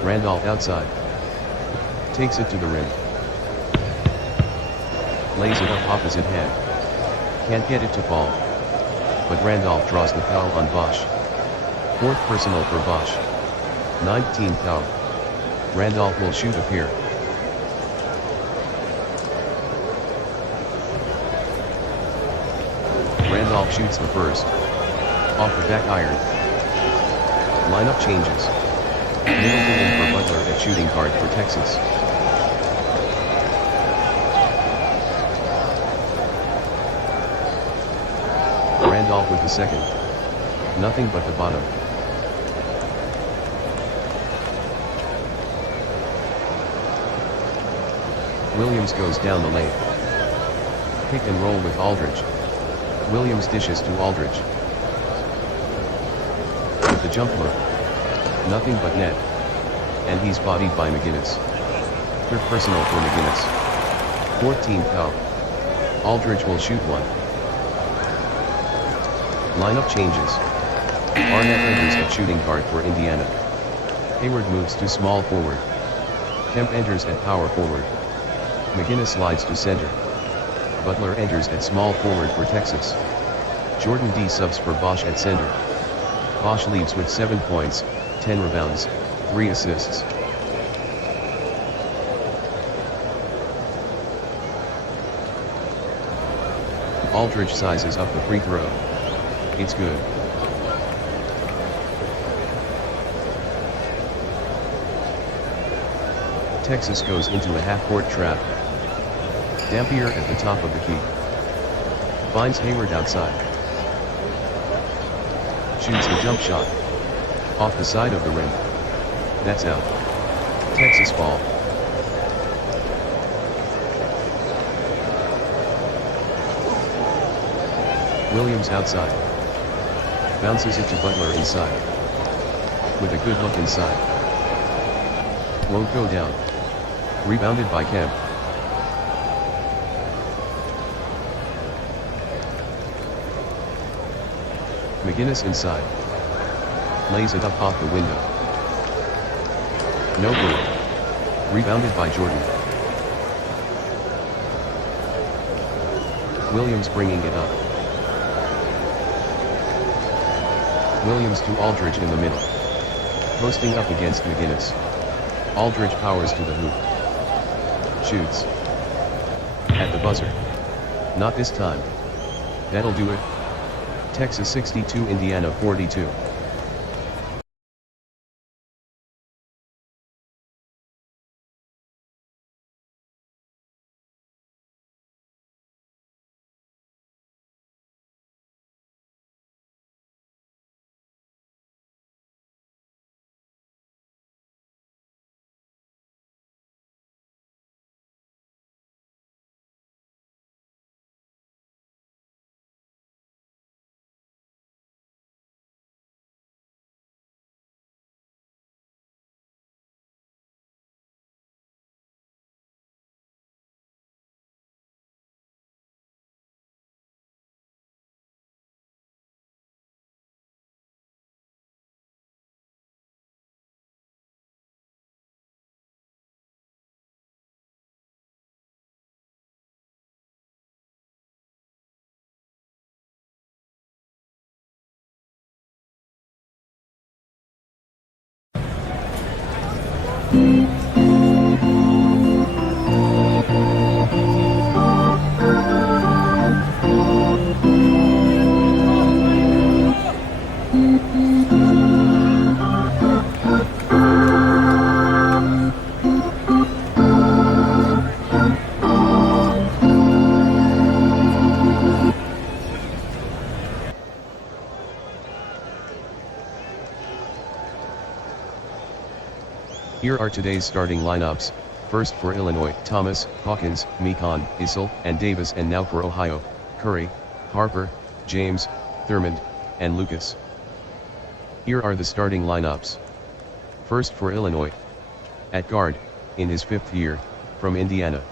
Randolph outside. Takes it to the rim. Lays it up opposite head. Can't get it to fall. But Randolph draws the foul on Bosch. Fourth personal for Bosch. 19th foul. Randolph will shoot a pair. Randolph shoots the first. Off the back iron. Lineup changes. Middleton in for Butler at shooting guard for Texas. Randolph with the second. Nothing but the bottom. Williams goes down the lane. Pick and roll with Aldridge. Williams dishes to Aldridge. With the jump look. Nothing but net. And he's bodied by McGinnis. Third personal for McGinnis. 14th foul. Aldridge will shoot one. Lineup changes. Arnett enters at shooting guard for Indiana. Hayward moves to small forward. Kemp enters at power forward. McGinnis slides to center. Butler enters at small forward for Texas. Jordan D subs for Bosch at center. Bosch leaves with 7 points, 10 rebounds, 3 assists. Aldridge sizes up the free throw. It's good. Texas goes into a half-court trap. Dampier at the top of the key. Finds Hayward outside. Shoots the jump shot. Off the side of the rim. That's out. Texas ball. Williams outside. Bounces it to Butler inside. With a good look inside. Won't go down. Rebounded by Kemp. McGinnis inside. Lays it up off the window. No good. Rebounded by Jordan. Williams bringing it up. Williams to Aldridge in the middle. Posting up against McGinnis. Aldridge powers to the hoop. Shoots. At the buzzer. Not this time. That'll do it. Texas 62, Indiana 42. Here are today's starting lineups. First for Illinois, Thomas, Hawkins, Mekon, Issel, and Davis, and now for Ohio, Curry, Harper, James, Thurmond, and Lucas. Here are the starting lineups. First for Illinois. At guard, in his 5th year, from Indiana.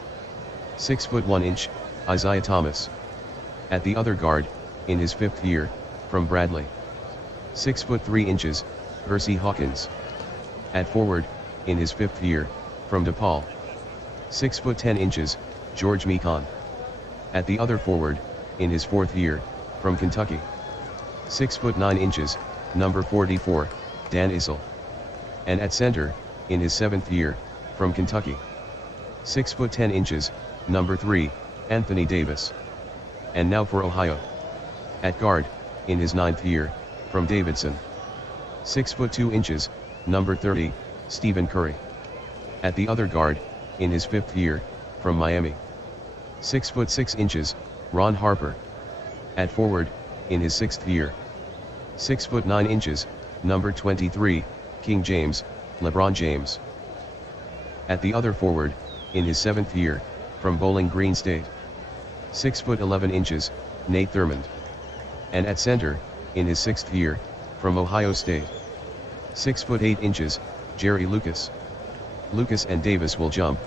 6 foot 1 inch, Isaiah Thomas. At the other guard, in his 5th year, from Bradley. 6 foot 3 inches, Hersey Hawkins. At forward, in his 5th year, from DePaul. 6 foot 10 inches, George Mekon. At the other forward, in his 4th year, from Kentucky. 6 foot 9 inches, number 44, Dan Issel. And at center, in his 7th year, from Kentucky. 6 foot 10 inches, number 3, Anthony Davis. And now for Ohio. At guard, in his 9th year, from Davidson. 6 foot 2 inches, number 30, Stephen Curry. At the other guard, in his 5th year, from Miami. 6 foot 6 inches, Ron Harper. At forward, in his 6th year. 6 foot 9 inches, number 23, King James, LeBron James. At the other forward, in his 7th year, from Bowling Green State. 6 foot 11 inches, Nate Thurmond. And at center, in his 6th year, from Ohio State. 6 foot 8 inches, Jerry Lucas. Lucas and Davis will jump.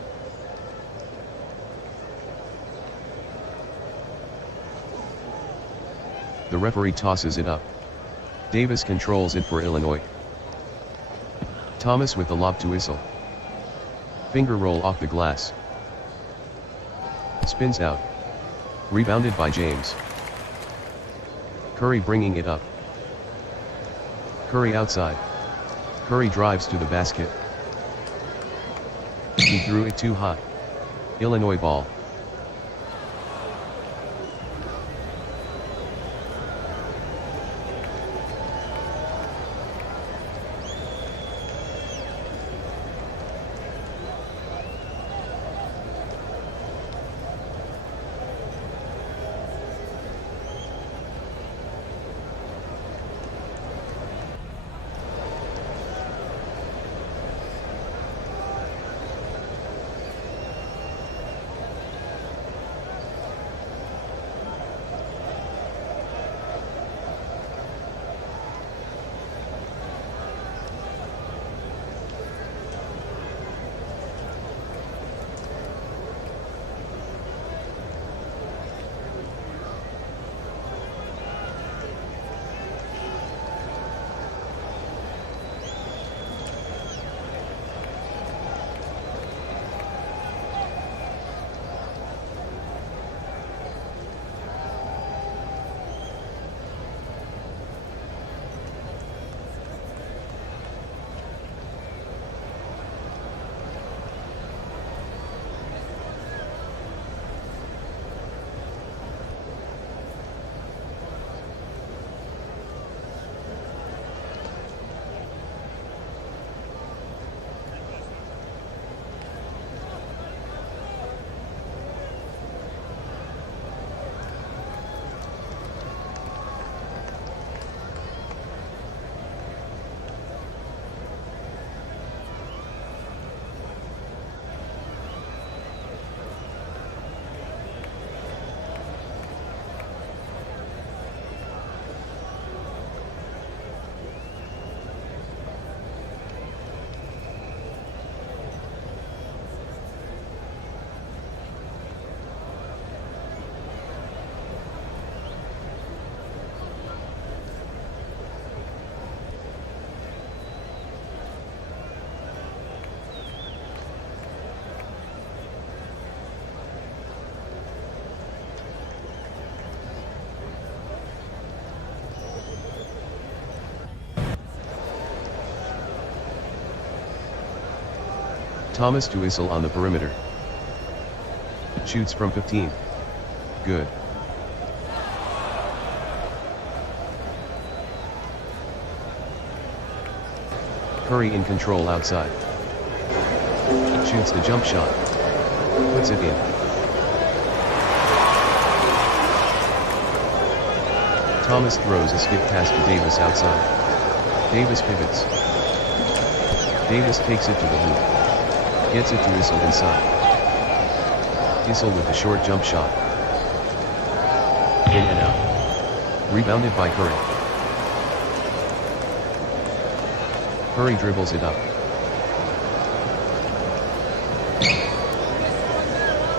The referee tosses it up. Davis controls it for Illinois. Thomas with the lob to Issel. Finger roll off the glass. Spins out. Rebounded by James. Curry bringing it up. Curry outside. Curry drives to the basket. He threw it too high. Illinois ball. Thomas to Issel on the perimeter. Shoots from 15. Good. Curry in control outside. Shoots the jump shot. Puts it in. Thomas throws a skip pass to Davis outside. Davis pivots. Davis takes it to the hoop. Gets it to Issel inside. Issel with the short jump shot. In and out. Rebounded by Curry. Curry dribbles it up.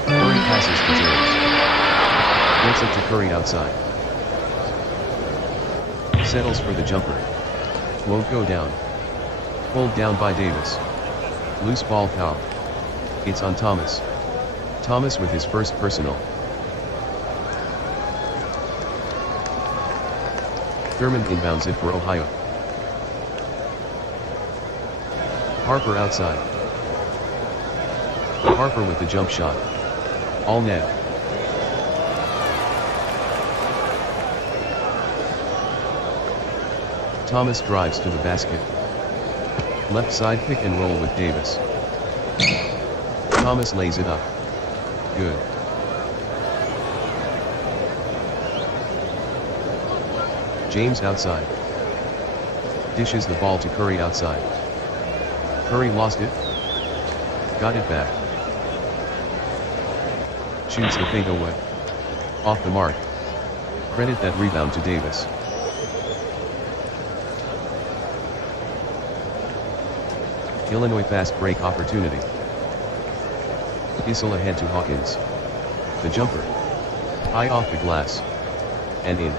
Curry passes to James. Gets it to Curry outside. Settles for the jumper. Won't go down. Pulled down by Davis. Loose ball foul. It's on Thomas. Thomas with his first personal. Thurman inbounds it for Ohio. Harper outside. Harper with the jump shot. All net. Thomas drives to the basket. Left side pick and roll with Davis. Thomas lays it up. Good. James outside. Dishes the ball to Curry outside. Curry lost it. Got it back. Shoots the fadeaway. Off the mark. Credit that rebound to Davis. Illinois fast break opportunity. Issel ahead to Hawkins. The jumper. High off the glass. And in.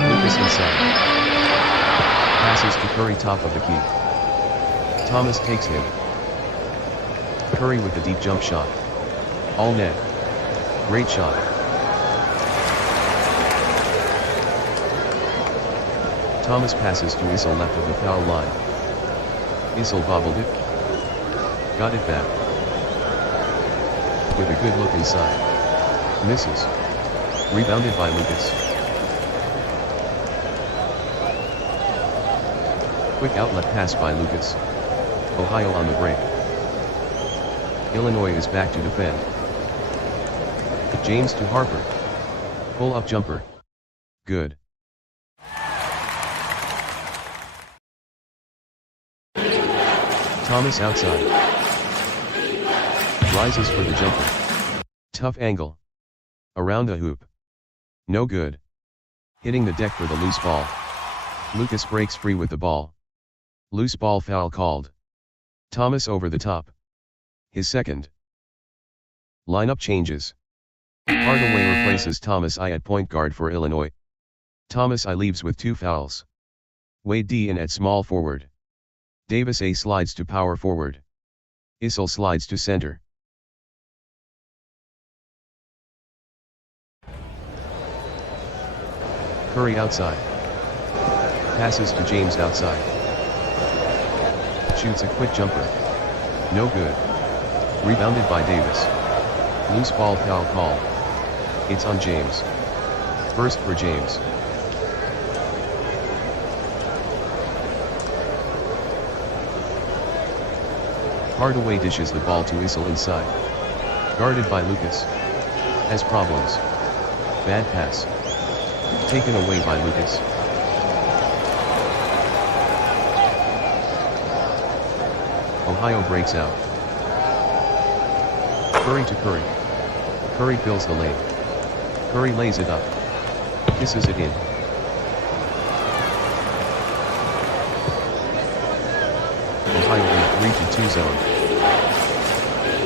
Lucas inside. Passes to Curry top of the key. Thomas takes him. Curry with the deep jump shot. All net. Great shot. Thomas passes to Issel left of the foul line. Issel bobbled it. Got it back. With a good look inside. Misses. Rebounded by Lucas. Quick outlet pass by Lucas. Ohio on the break. Illinois is back to defend. James to Harper. Pull-up jumper. Good. Thomas outside. Rises for the jumper. Tough angle. Around the hoop. No good. Hitting the deck for the loose ball. Lucas breaks free with the ball. Loose ball foul called. Thomas over the top. His second. Lineup changes. Hardaway replaces Thomas I at point guard for Illinois. Thomas I leaves with 2 fouls. Wade D in at small forward. Davis A slides to power forward. Issel slides to center. Curry outside. Passes to James outside. Shoots a quick jumper. No good. Rebounded by Davis. Loose ball foul call. It's on James. First for James. Hardaway dishes the ball to Issel inside. Guarded by Lucas. Has problems. Bad pass. Taken away by Lucas. Ohio breaks out. Curry to Curry. Curry fills the lane. Curry lays it up. Kisses it in. Ohio in 3-2 zone.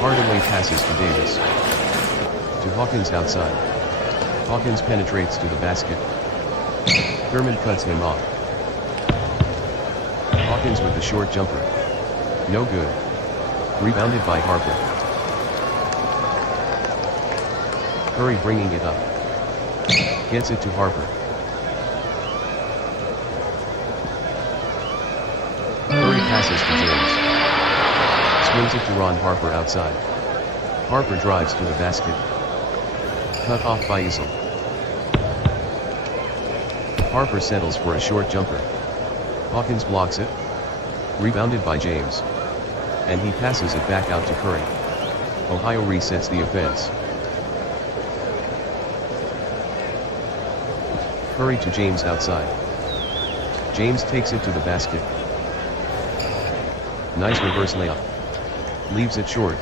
Hardaway passes to Davis. To Hawkins outside. Hawkins penetrates to the basket. Thurman cuts him off. Hawkins with the short jumper. No good. Rebounded by Harper. Curry bringing it up. Gets it to Harper. Curry passes to James. Swings it to Ron Harper outside. Harper drives to the basket. Cut off by Issel. Harper settles for a short jumper. Hawkins blocks it. Rebounded by James. And he passes it back out to Curry. Ohio resets the offense. Curry to James outside. James takes it to the basket. Nice reverse layup. Leaves it short.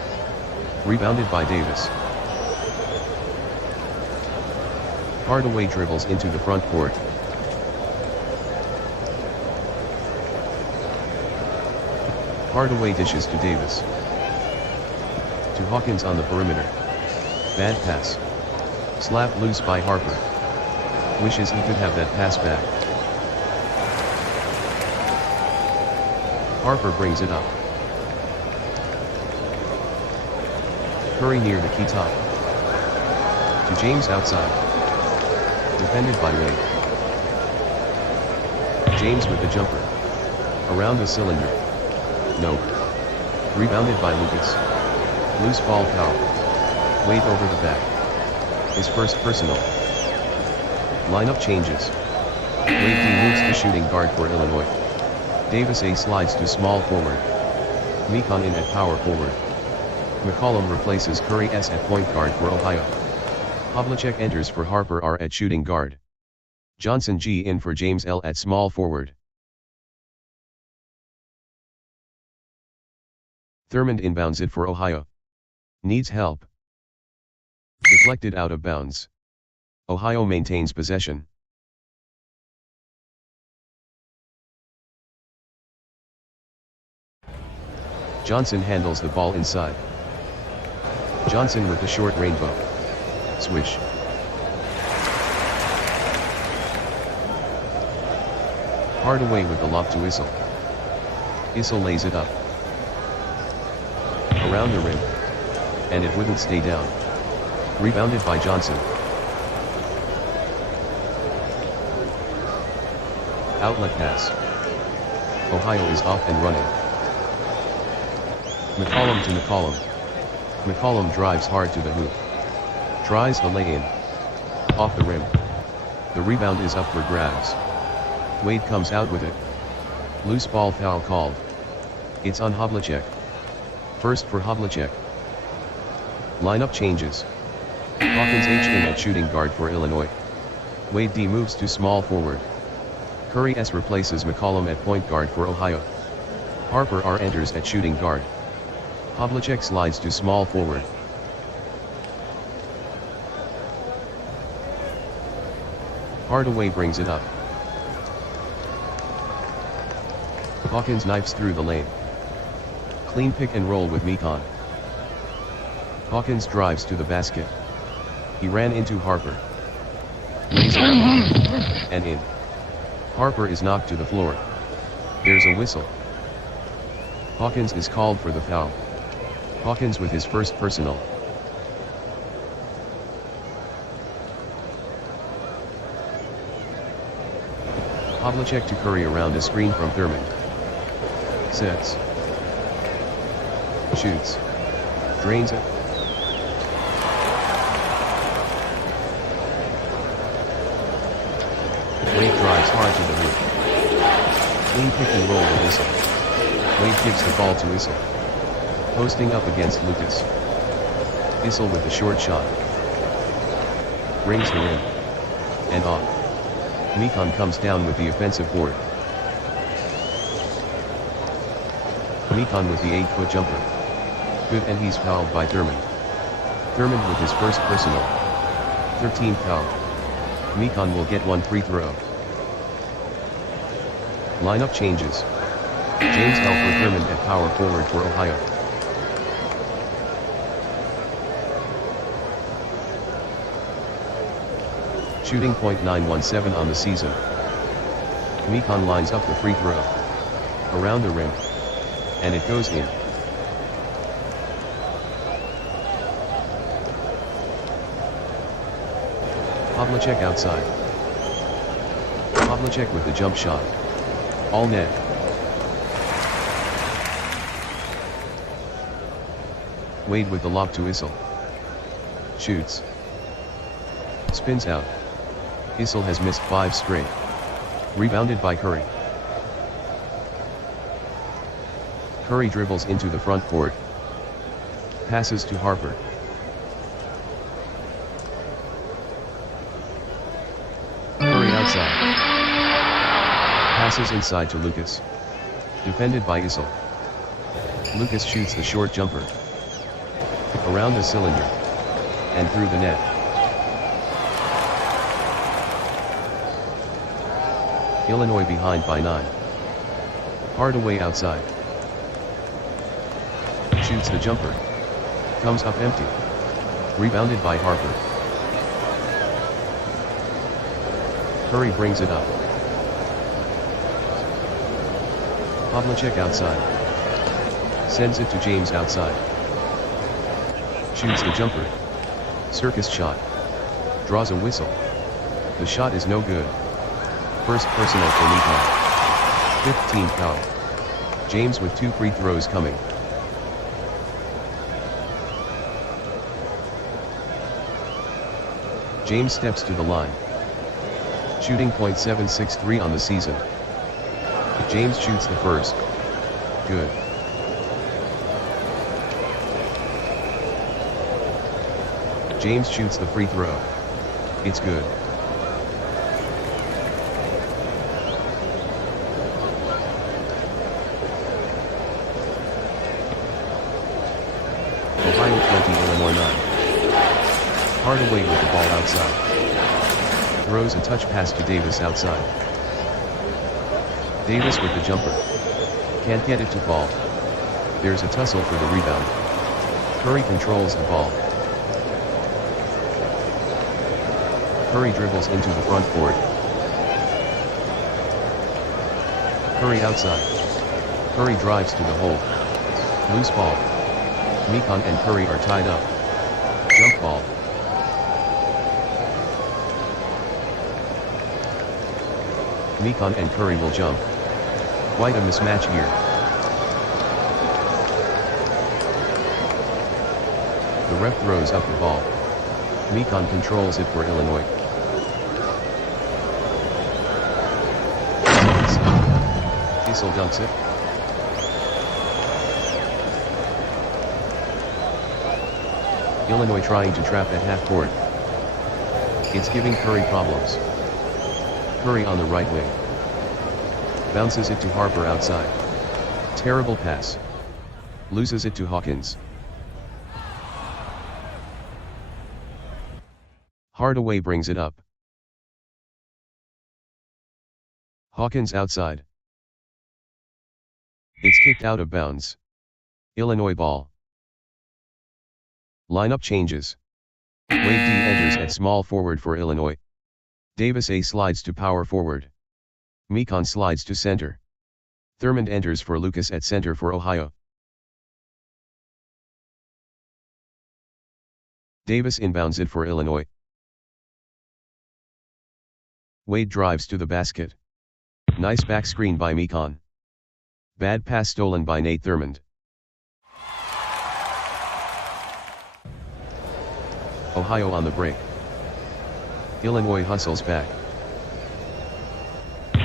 Rebounded by Davis. Hardaway dribbles into the front court. Hardaway dishes to Davis. To Hawkins on the perimeter. Bad pass. Slapped loose by Harper. Wishes he could have that pass back. Harper brings it up. Curry near the key top. To James outside. Defended by Wade. James with the jumper. Around the cylinder. No. Rebounded by Lucas. Loose ball foul. Wade over the back. His first personal. Lineup changes. Wade D moves to shooting guard for Illinois. Davis A slides to small forward. Mekon in at power forward. McCollum replaces Curry S at point guard for Ohio. Havlicek enters for Harper R at shooting guard. Johnson G in for James L at small forward. Thurmond inbounds it for Ohio. Needs help. Deflected out of bounds. Ohio maintains possession. Johnson handles the ball inside. Johnson with the short rainbow. Swish. Hardaway with the lob to Issel. Issel lays it up. Around the rim. And it wouldn't stay down. Rebounded by Johnson. Outlet pass. Ohio is off and running. McCollum to McCollum. McCollum drives hard to the hoop. Tries the lay-in. Off the rim. The rebound is up for grabs. Wade comes out with it. Loose ball foul called. It's on Havlicek. First for Havlicek. Lineup changes. Hawkins H in at shooting guard for Illinois. Wade D moves to small forward. Curry S replaces McCollum at point guard for Ohio. Harper R enters at shooting guard. Havlicek slides to small forward. Hardaway brings it up. Hawkins knifes through the lane. Clean pick and roll with Mekon. Hawkins drives to the basket. He ran into Harper. Lays it up. And in. Harper is knocked to the floor. There's a whistle. Hawkins is called for the foul. Hawkins with his first personal. Havlicek to Curry around a screen from Thurmond. Sets. Shoots. Drains it. Wade drives hard to the hoop. Clean pick and roll with Issel. Wade gives the ball to Issel. Posting up against Lucas. Issel with the short shot. Rings the rim. And off. Mekon comes down with the offensive board. Mekon with the 8-foot jumper. Good, and he's fouled by Thurmond. Thurmond with his first personal. 13th foul. Mekon will get one free throw. Lineup changes. James L for Thurmond at power forward for Ohio. Shooting .917 on the season. Mekon lines up the free throw. Around the rim. And it goes in. Havlicek outside. Havlicek with the jump shot. All net. Wade with the lob to Issel. Shoots. Spins out. Issel has missed 5 straight. Rebounded by Curry. Curry dribbles into the front court. Passes to Harper. Curry outside. Passes inside to Lucas. Defended by Issel. Lucas shoots the short jumper. Around the cylinder. And through the net. Illinois behind by 9. Hardaway outside. Shoots the jumper. Comes up empty. Rebounded by Harper. Curry brings it up. Havlicek outside. Sends it to James outside. Shoots the jumper. Circus shot. Draws a whistle. The shot is no good. First personal for Mekon. 15 foul. James with 2 free throws coming. James steps to the line. Shooting .763 on the season. James shoots the first. Good. James shoots the free throw. It's good. Ohio 20, Illinois 9. Hardaway with the ball outside. Throws a touch pass to Davis outside. Davis with the jumper. Can't get it to fall. There's a tussle for the rebound. Curry controls the ball. Curry dribbles into the front court. Curry outside. Curry drives to the hole. Loose ball. Mekon and Curry are tied up. Jump ball. Mekon and Curry will jump. Quite a mismatch here. The ref throws up the ball. Mekon controls it for Illinois. Issel dunks it. Illinois trying to trap at half court. It's giving Curry problems. Curry on the right wing. Bounces it to Harper outside. Terrible pass. Loses it to Hawkins. Hardaway brings it up. Hawkins outside. It's kicked out of bounds. Illinois ball. Lineup changes. Wade D enters at small forward for Illinois. Davis A slides to power forward. Mekon slides to center. Thurmond enters for Lucas at center for Ohio. Davis inbounds it for Illinois. Wade drives to the basket. Nice back screen by Mekon. Bad pass stolen by Nate Thurmond. Ohio on the break. Illinois hustles back.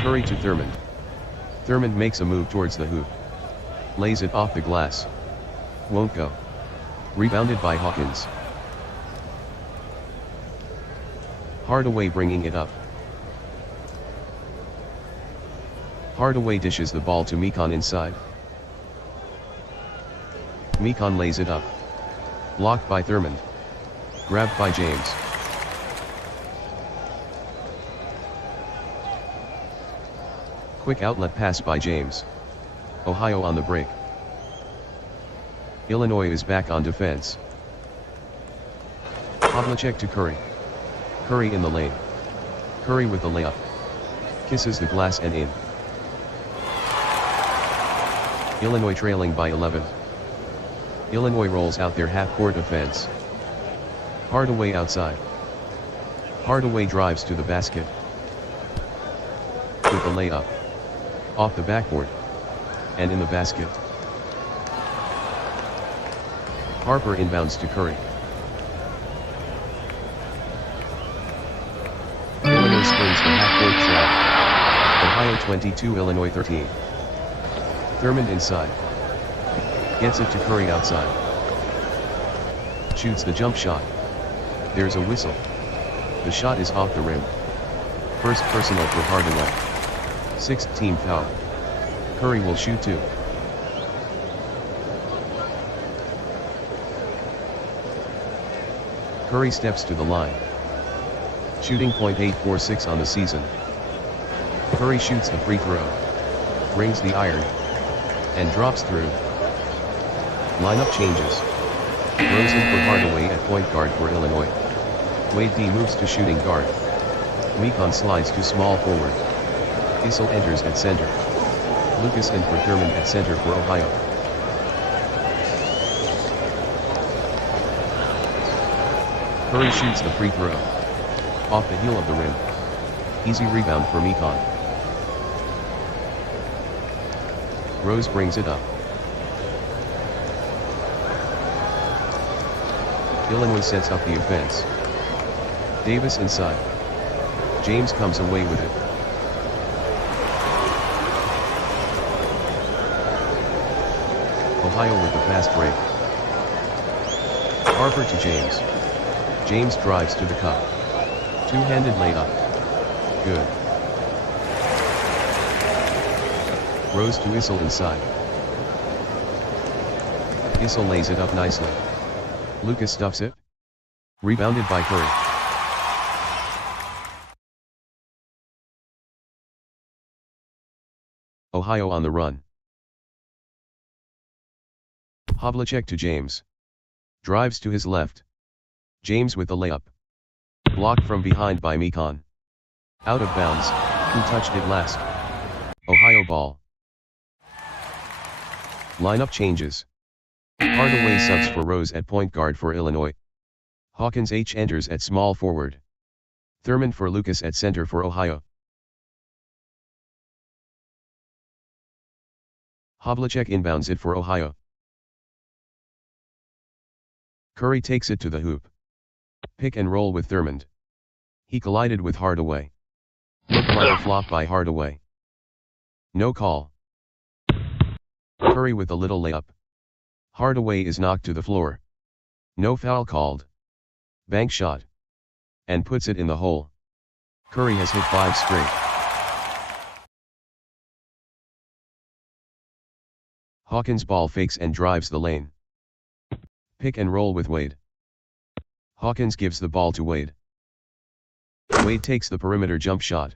Curry to Thurmond. Thurmond makes a move towards the hoop. Lays it off the glass. Won't go. Rebounded by Hawkins. Hardaway bringing it up. Hardaway dishes the ball to Mekon inside. Mekon lays it up. Blocked by Thurmond. Grabbed by James. Quick outlet pass by James. Ohio on the break. Illinois is back on defense. Havlicek to Curry. Curry in the lane. Curry with the layup. Kisses the glass and in. Illinois trailing by 11. Illinois rolls out their half-court offense. Hardaway outside. Hardaway drives to the basket. With the layup. Off the backboard. And in the basket. Harper inbounds to Curry. Illinois springs the half-court trap. Ohio 22, Illinois 13. Thurmond inside. Gets it to Curry outside. Shoots the jump shot. There's a whistle. The shot is off the rim. First personal for Hardaway. Sixth team foul. Curry will shoot 2. Curry steps to the line. Shooting .846 on the season. Curry shoots the free throw. Rings the iron. And drops through. Lineup changes. Rose in for Hardaway at point guard for Illinois. Wade D moves to shooting guard. Mekon slides to small forward. Issel enters at center. Lucas in for Thurman at center for Ohio. Curry shoots the free throw. Off the heel of the rim. Easy rebound for Mekon. Rose brings it up. Illinois sets up the offense. Davis inside. James comes away with it. Ohio with the fast break. Harper to James. James drives to the cup. Two-handed layup. Good. Rose to Issel inside. Issel lays it up nicely. Lucas stuffs it. Rebounded by Curry. Ohio on the run. Havlicek to James. Drives to his left. James with the layup. Blocked from behind by Mekon. Out of bounds. Who touched it last? Ohio ball. Lineup changes. Hardaway subs for Rose at point guard for Illinois. Hawkins H enters at small forward. Thurman for Lucas at center for Ohio. Havlicek inbounds it for Ohio. Curry takes it to the hoop. Pick and roll with Thurman. He collided with Hardaway. Looked like a flop by Hardaway. No call. Curry with a little layup. Hardaway is knocked to the floor. No foul called. Bank shot. And puts it in the hole. Curry has hit 5 straight. Hawkins ball fakes and drives the lane. Pick and roll with Wade. Hawkins gives the ball to Wade. Wade takes the perimeter jump shot.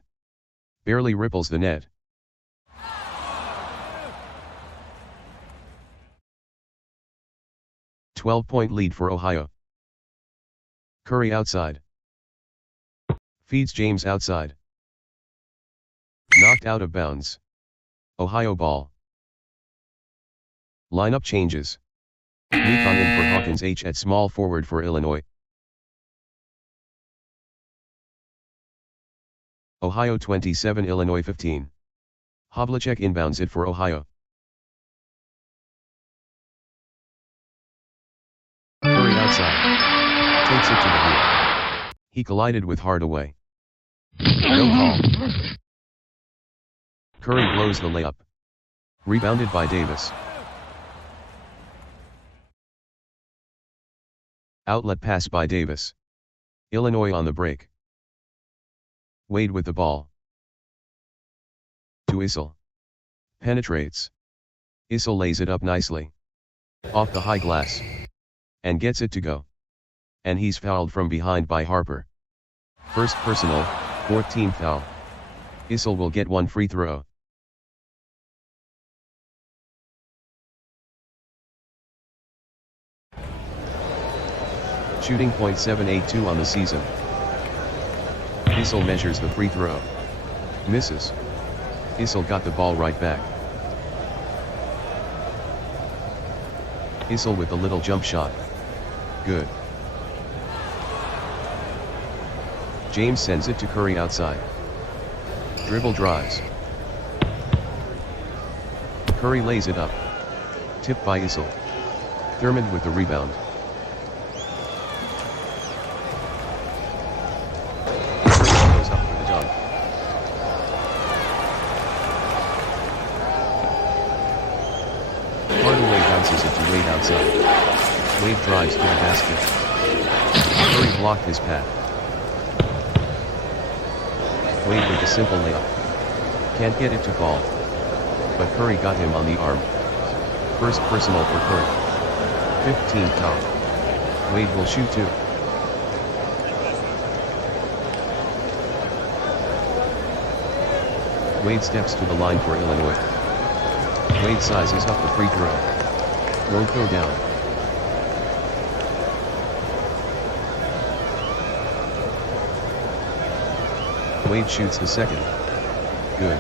Barely ripples the net. "12-point lead for Ohio. Curry outside. Feeds James outside. Knocked out of bounds. Ohio ball. Lineup changes. Mekon in for Hawkins H at small forward for Illinois. Ohio 27, Illinois 15. Havlicek inbounds it for Ohio. Curry outside. Takes it to the hoop. He collided with Hardaway. No call. Curry blows the layup. Rebounded by Davis. Outlet pass by Davis. Illinois on the break. Wade with the ball. To Issel. Penetrates. Issel lays it up nicely. Off the high glass. And gets it to go. And he's fouled from behind by Harper. First personal, 4th team foul. Issel will get 1 free throw. Shooting .782 on the season. Issel measures the free throw. Misses. Issel got the ball right back. Issel with a little jump shot. Good. James sends it to Curry outside. Dribble drives. Curry lays it up. Tipped by Issel. Thurman with the rebound. Wade outside. Wade drives to the basket. Curry blocked his path. Wade with a simple layup. Can't get it to fall. But Curry got him on the arm. First personal for Curry. 15 foul. Wade will shoot 2. Wade steps to the line for Illinois. Wade sizes up the free throw. Won't go down. Wade shoots the second. Good.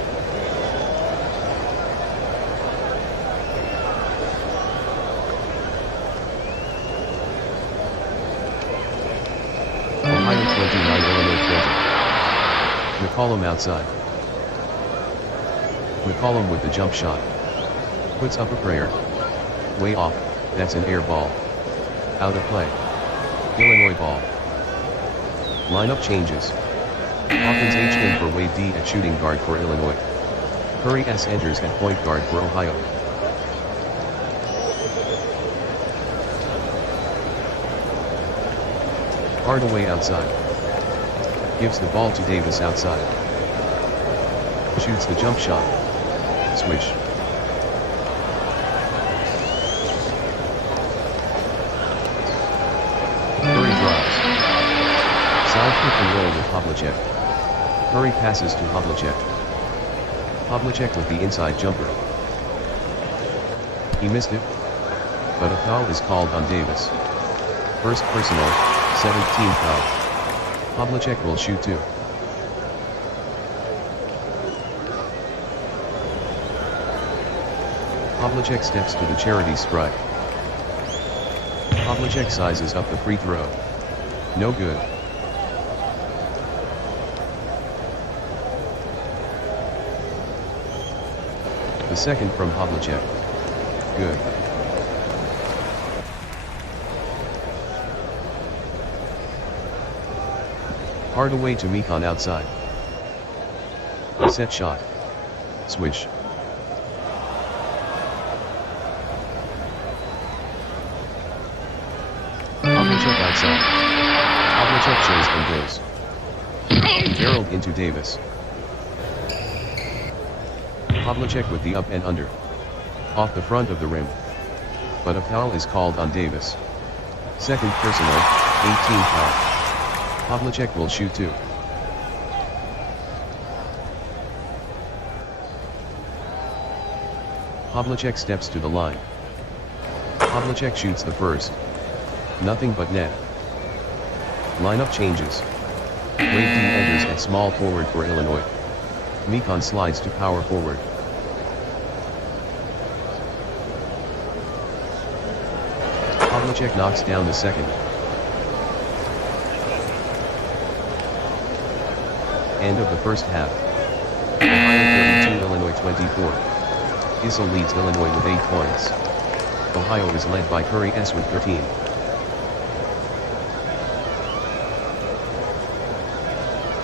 Ohio 29, Illinois 20. McCollum outside. McCollum with the jump shot. Puts up a prayer. Way off, that's an air ball. Out of play. Illinois ball. Lineup changes. Hawkins H in for Wade D at shooting guard for Illinois. Curry S enters at point guard for Ohio. Hardaway outside. Gives the ball to Davis outside. Shoots the jump shot. Swish. Curry drives. Side pick and roll with Havlicek. Curry passes to Havlicek. Havlicek with the inside jumper. He missed it. But a foul is called on Davis. First personal, 17 foul. Havlicek will shoot 2. Havlicek steps to the charity stripe. Havlicek sizes up the free throw. No good. The second from Havlicek. Good. Hardaway to Mekon outside. Set shot. Swish. Havlicek outside. Havlicek shows and goes. Gerald into Davis. Havlicek with the up and under. Off the front of the rim. But a foul is called on Davis. Second personal, 18 foul. Havlicek will shoot 2. Havlicek steps to the line. Havlicek shoots the first. Nothing but net. Lineup changes. Wade D enters at small forward for Illinois. Mekon slides to power forward. Havlicek knocks down the second. End of the first half. Ohio 32, Illinois 24. Issel leads Illinois with 8 points. Ohio is led by Curry S with 13.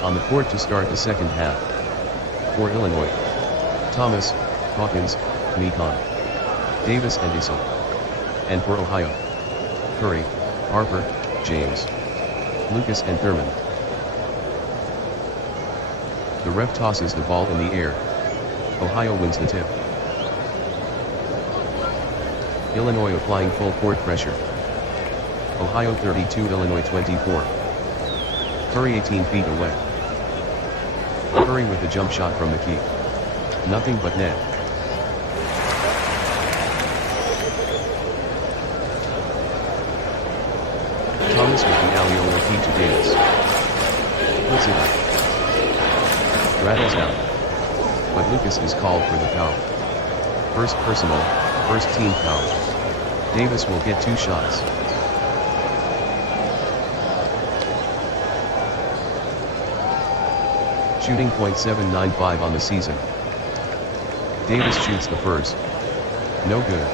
On the court to start the second half. For Illinois. Thomas, Hawkins, Mekon, Davis and Issel. And for Ohio. Curry, Harper, James, Lucas and Thurman. The ref tosses the ball in the air. Ohio wins the tip. Illinois applying full court pressure. Ohio 32, Illinois 24. Curry 18 feet away. Curry with the jump shot from the key. Nothing but net. Thomas with the alley-oop key to Davis. Puts it up. Rattles out. But Lucas is called for the foul. First personal, first team foul. Davis will get 2 shots. Shooting .795 on the season. Davis shoots the first. No good.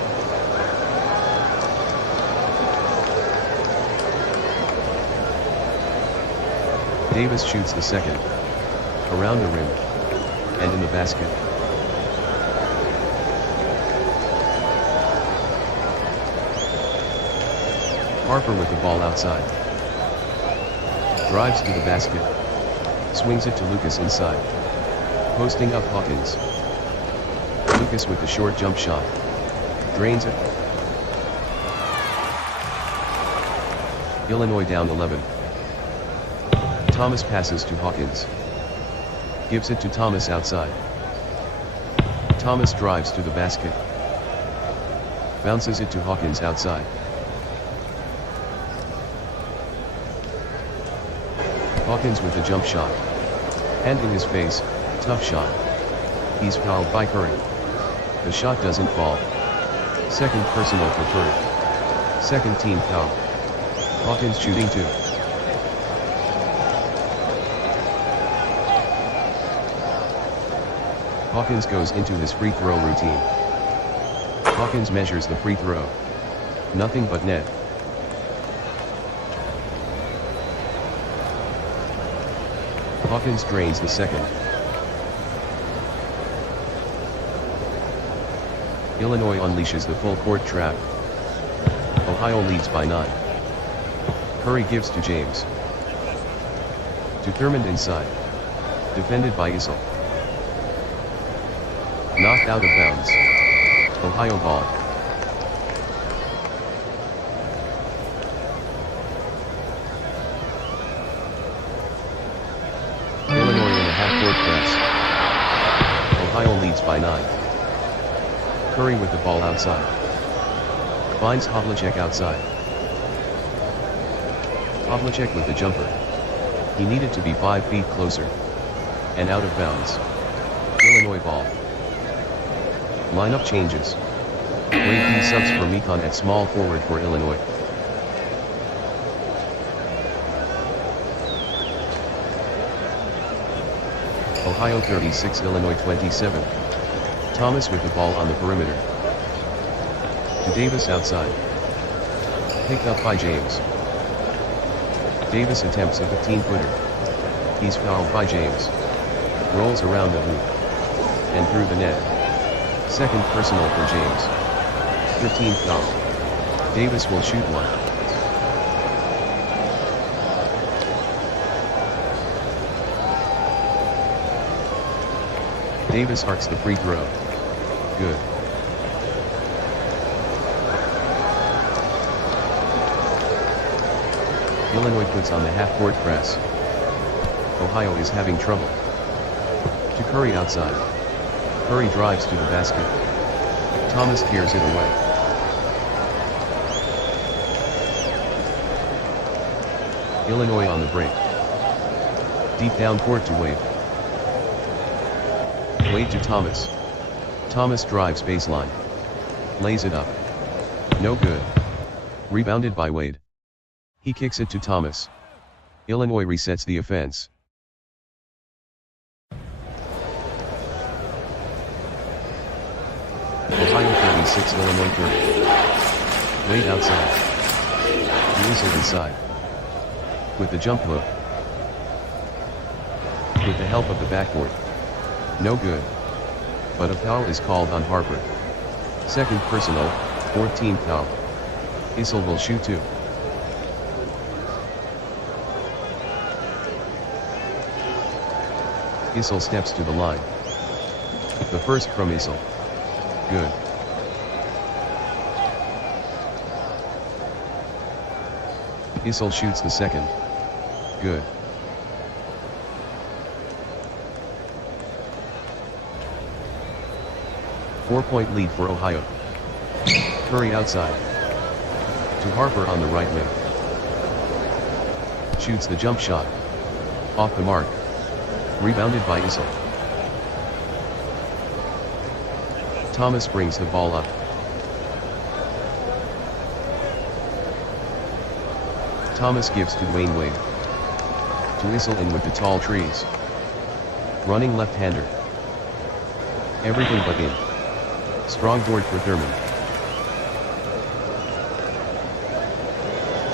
Davis shoots the second. Around the rim. And in the basket. Harper with the ball outside. Drives to the basket. Swings it to Lucas inside. Posting up Hawkins. Lucas with the short jump shot. Drains it. Illinois down 11. Thomas passes to Hawkins. Gives it to Thomas outside. Thomas drives to the basket. Bounces it to Hawkins outside. Hawkins with the jump shot. Hand in his face, tough shot. He's fouled by Curry. The shot doesn't fall. Second personal for Curry. Second team foul. Hawkins shooting 2. Hawkins goes into his free throw routine. Hawkins measures the free throw. Nothing but net. Hawkins drains the second. Illinois unleashes the full court trap. Ohio leads by 9. Curry gives to James. To Thurmond inside. Defended by Issel. Knocked out of bounds. Ohio ball. Illinois in a half-court press. Ohio leads by 9. Curry with the ball outside. Finds Havlicek outside. Havlicek with the jumper. He needed to be 5 feet closer. And out of bounds. Illinois ball. Lineup changes. Wade P subs for Mekon at small forward for Illinois. Ohio 36, Illinois 27. Thomas with the ball on the perimeter. To Davis outside. Picked up by James. Davis attempts a 15-footer. He's fouled by James. Rolls around the hoop. And through the net. Second personal for James. 13th foul. Davis will shoot 1. Davis arcs the free throw. Good. Illinois puts on the half-court press. Ohio is having trouble. To Curry outside. Curry drives to the basket. Thomas clears it away. Illinois on the break. Deep down court to Wade. Wade to Thomas. Thomas drives baseline. Lays it up. No good. Rebounded by Wade. He kicks it to Thomas. Illinois resets the offense. Ohio 36, Illinois 30. Wade outside. Issel inside. With the jump hook. With the help of the backboard. No good. But a foul is called on Harper. Second personal, 14th foul. Issel will shoot 2. Issel steps to the line. The first from Issel. Good. Issel shoots the second. Good. Four-point lead for Ohio. Curry outside. To Harper on the right wing. Shoots the jump shot. Off the mark. Rebounded by Issel. Thomas brings the ball up. Thomas gives to Dwayne Wade. To Issel in with the tall trees. Running left-hander. Everything but in. Strong board for Thurmond.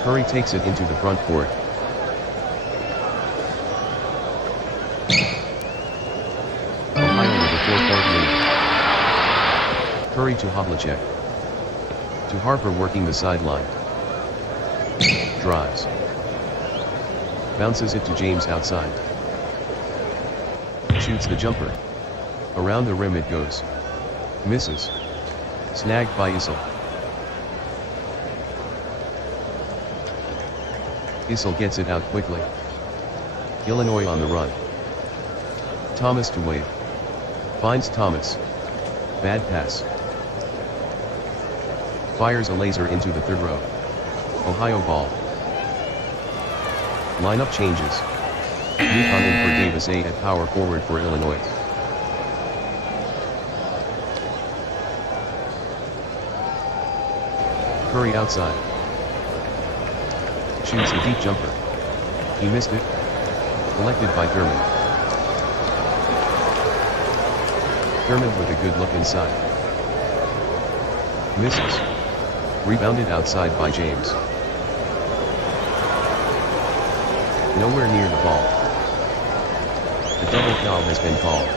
Curry takes it into the front court. Ohio with a 4-point lead. Curry to Havlicek. To Harper working the sideline. Drives. Bounces it to James outside. Shoots the jumper. Around the rim it goes. Misses. Snagged by Issel. Issel gets it out quickly. Illinois on the run. Thomas to Wade. Finds Thomas. Bad pass. Fires a laser into the third row. Ohio ball. Lineup changes. Mekon in for Davis A at power forward for Illinois. Curry outside. Shoots a deep jumper. He missed it. Collected by Thurmond. Thurmond with a good look inside. Misses. Rebounded outside by James. Nowhere near the ball. A double foul has been called.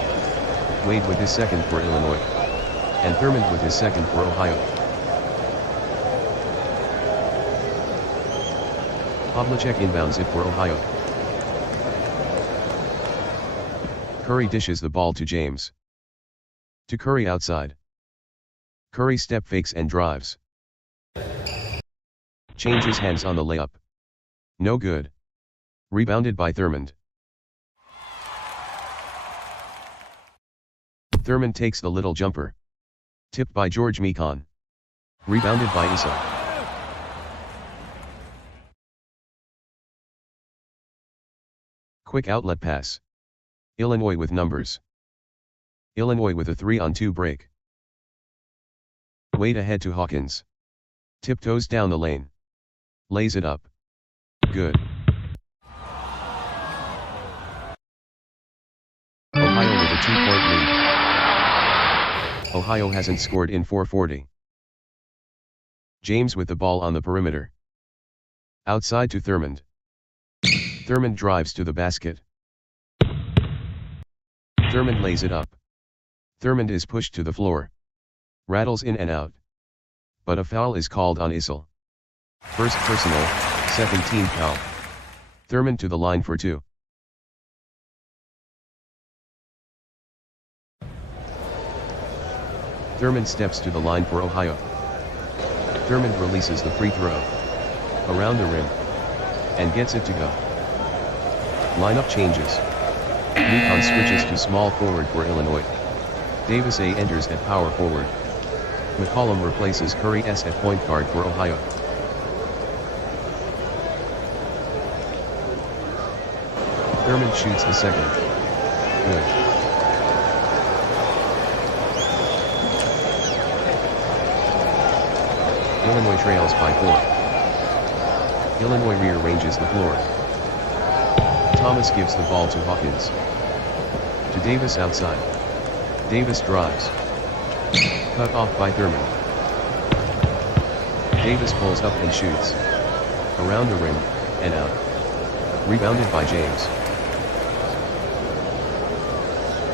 Wade with his second for Illinois. And Thurmond with his second for Ohio. Havlicek inbounds it for Ohio. Curry dishes the ball to James. To Curry outside. Curry step fakes and drives. Changes hands on the layup. No good. Rebounded by Thurmond. Thurmond takes the little jumper. Tipped by George Mekon. Rebounded by Issel. Quick outlet pass. Illinois with numbers. Illinois with a 3-on-2 break. Wade ahead to Hawkins. Tiptoes down the lane. Lays it up. Good. Ohio with a 2-point lead. Ohio hasn't scored in 440. James with the ball on the perimeter. Outside to Thurmond. Thurmond drives to the basket. Thurmond lays it up. Thurmond is pushed to the floor. Rattles in and out. But a foul is called on Issel. First personal, second team foul. Thurmond to the line for 2. Thurmond steps to the line for Ohio. Thurmond releases the free throw. Around the rim. And gets it to go. Lineup changes. Mekon switches to small forward for Illinois. Davis A enters at power forward. McCollum replaces Curry S at point guard for Ohio. Thurmond shoots the second. Good. Illinois trails by 4. Illinois rearranges the floor. Thomas gives the ball to Hawkins. To Davis outside. Davis drives. Cut off by Thurmond. Davis pulls up and shoots. Around the rim, and out. Rebounded by James.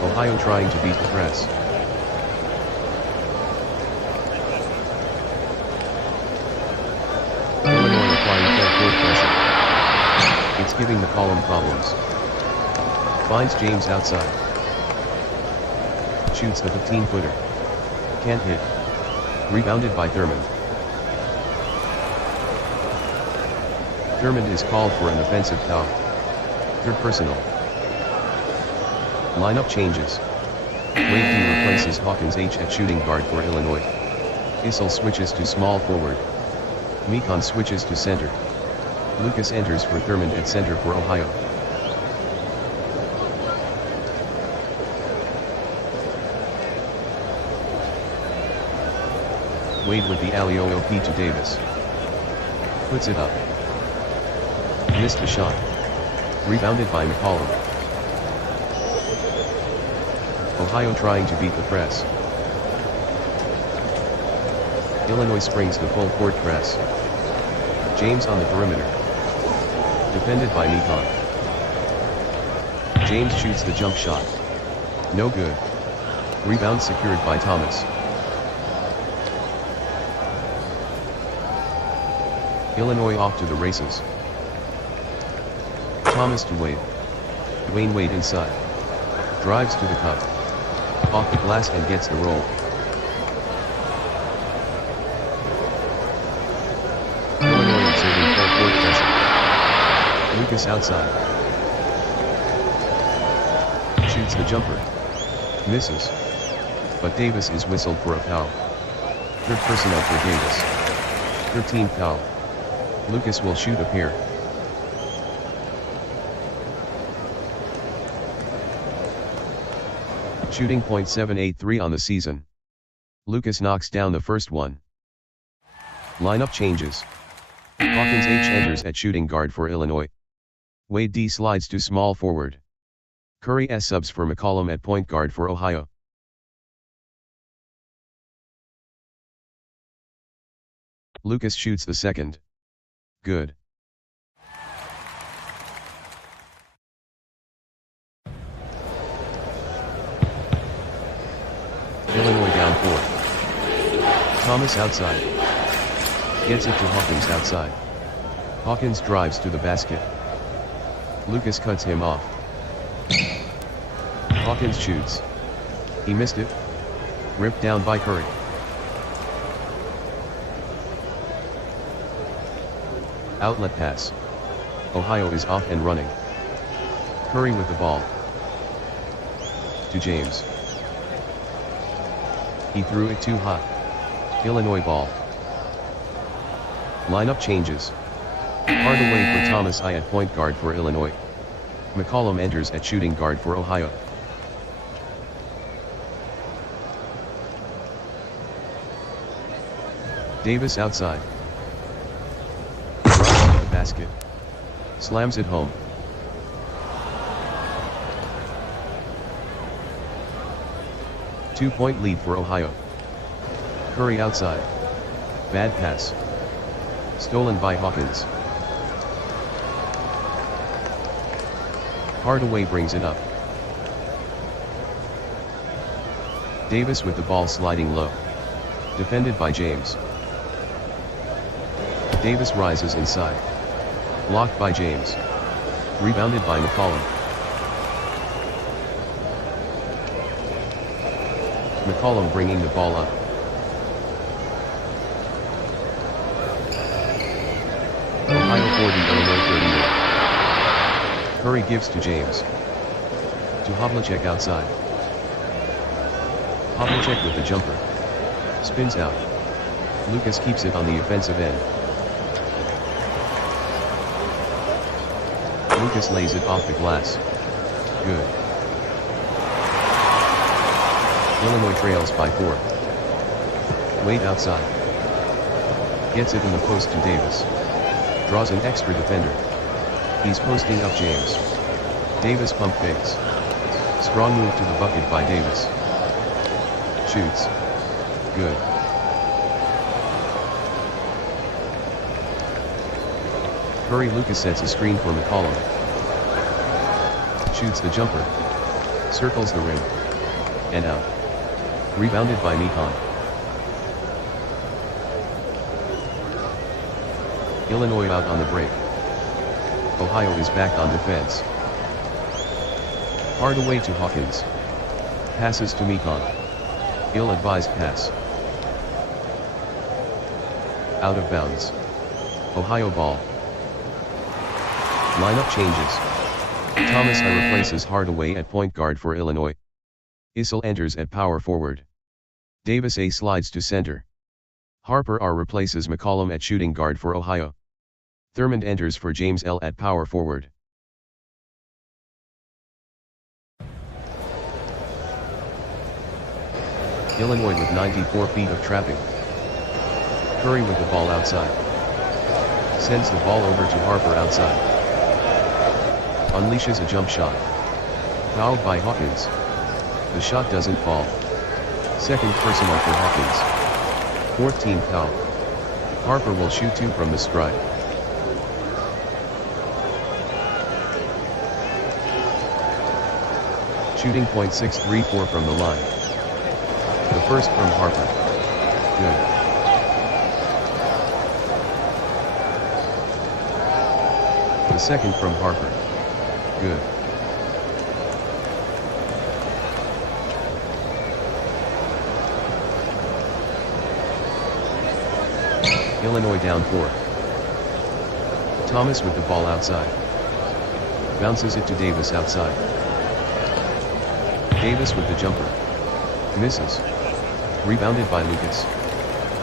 Ohio trying to beat the press. Illinois applying full-court pressure. It's giving McCollum problems. Finds James outside. Shoots the 15-footer. Can't hit. Rebounded by Thurmond. Thurmond is called for an offensive foul. Third personal. Lineup changes. Wade replaces Hawkins H at shooting guard for Illinois. Issel switches to small forward. Mekon switches to center. Lucas enters for Thurmond at center for Ohio. Wade with the alley-oop to Davis. Puts it up. Missed a shot. Rebounded by McCollum. Ohio trying to beat the press. Illinois springs the full court press. James on the perimeter. Defended by Mekon. James shoots the jump shot. No good. Rebound secured by Thomas. Illinois off to the races. Thomas to Wade. Dwayne Wade inside. Drives to the cup. Off the glass and gets the roll. Illinois observing full court pressure. Lucas outside. Shoots the jumper. Misses. But Davis is whistled for a foul. Third personal for Davis. 13th foul. Lucas will shoot a pair. Shooting .783 on the season. Lucas knocks down the first one. Lineup changes. Hawkins H enters at shooting guard for Illinois. Wade D slides to small forward. Curry S subs for McCollum at point guard for Ohio. Lucas shoots the second. Good. Illinois down 4. Thomas outside. Gets it to Hawkins outside. Hawkins drives to the basket. Lucas cuts him off. Hawkins shoots. He missed it. Ripped down by Curry. Outlet pass. Ohio is off and running. Curry with the ball. To James. He threw it too hot. Illinois ball. Lineup changes. Hardaway for Thomas I at point guard for Illinois. McCollum enters at shooting guard for Ohio. Davis outside. Drives to the basket. Slams it home. Two-point lead for Ohio. Curry outside. Bad pass. Stolen by Hawkins. Hardaway brings it up. Davis with the ball sliding low. Defended by James. Davis rises inside. Blocked by James. Rebounded by McCollum. McCollum bringing the ball up. Ohio 40, Illinois 38. Curry gives to James. To Havlicek outside. Havlicek with the jumper. Spins out. Lucas keeps it on the offensive end. Lucas lays it off the glass. Good. Illinois trails by 4. Wade outside. Gets it in the post to Davis. Draws an extra defender. He's posting up James. Davis pump fakes. Strong move to the bucket by Davis. Shoots. Good. Curry Lucas sets a screen for McCollum. Shoots the jumper. Circles the rim. And out. Rebounded by Mekon. Illinois out on the break. Ohio is back on defense. Hardaway to Hawkins. Passes to Mekon. Ill-advised pass. Out of bounds. Ohio ball. Lineup changes. Thomas I replaces Hardaway at point guard for Illinois. Issel enters at power forward. Davis A slides to center. Harper R replaces McCollum at shooting guard for Ohio. Thurmond enters for James L at power forward. Illinois with 94 feet of trapping. Curry with the ball outside. Sends the ball over to Harper outside. Unleashes a jump shot. Fouled by Hawkins. The shot doesn't fall. Second personal for Hawkins. 14th foul. Harper will shoot 2 from the strike. Shooting .634 from the line. The first from Harper. Good. The second from Harper. Good. Illinois down 4. Thomas with the ball outside. Bounces it to Davis outside. Davis with the jumper. Misses. Rebounded by Lucas.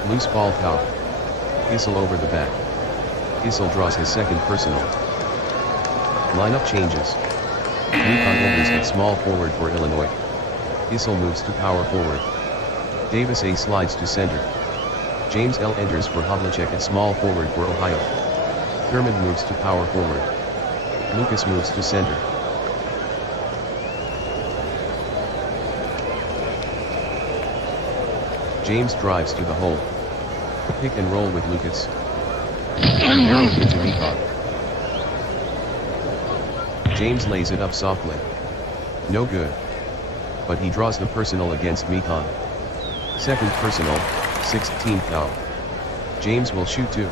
Loose ball foul. Issel over the back. Issel draws his second personal. Lineup changes. Mekon enters at small forward for Illinois. Issel moves to power forward. Davis A slides to center. James L enters for Havlicek at small forward for Ohio. Thurmond moves to power forward. Lucas moves to center. James drives to the hole. Pick and roll with Lucas. Arrow into Mekon. James lays it up softly. No good. But he draws the personal against Mekon. Second personal, 16th foul. James will shoot 2.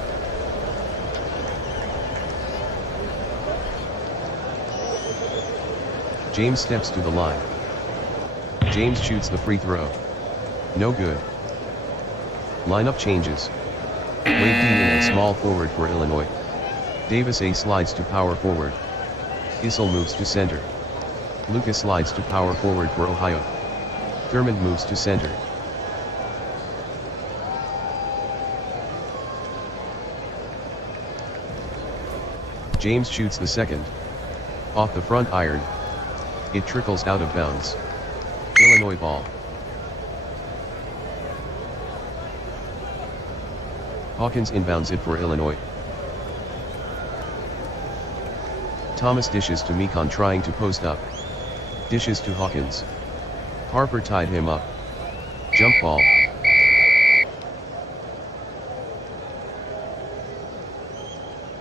James steps to the line. James shoots the free throw. No good. Lineup changes. Wade Dean at small forward for Illinois. Davis A slides to power forward. Issel moves to center. Lucas slides to power forward for Ohio. Thurmond moves to center. James shoots the second. Off the front iron. It trickles out of bounds. Illinois ball. Hawkins inbounds it for Illinois. Thomas dishes to Mekon trying to post up. Dishes to Hawkins. Harper tied him up. Jump ball.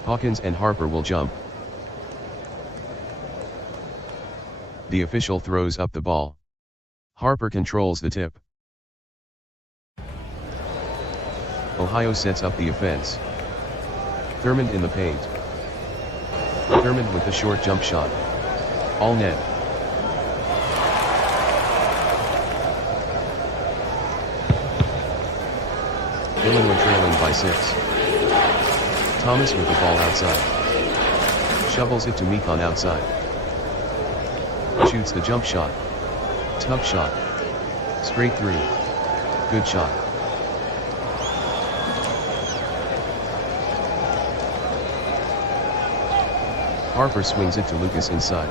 Hawkins and Harper will jump. The official throws up the ball. Harper controls the tip. Ohio sets up the offense. Thurmond in the paint. Thurmond with the short jump shot. All net. Illinois trailing by 6. Thomas with the ball outside. Shovels it to Mekon outside. Shoots the jump shot. Tough shot. Straight 3. Good shot. Harper swings it to Lucas inside.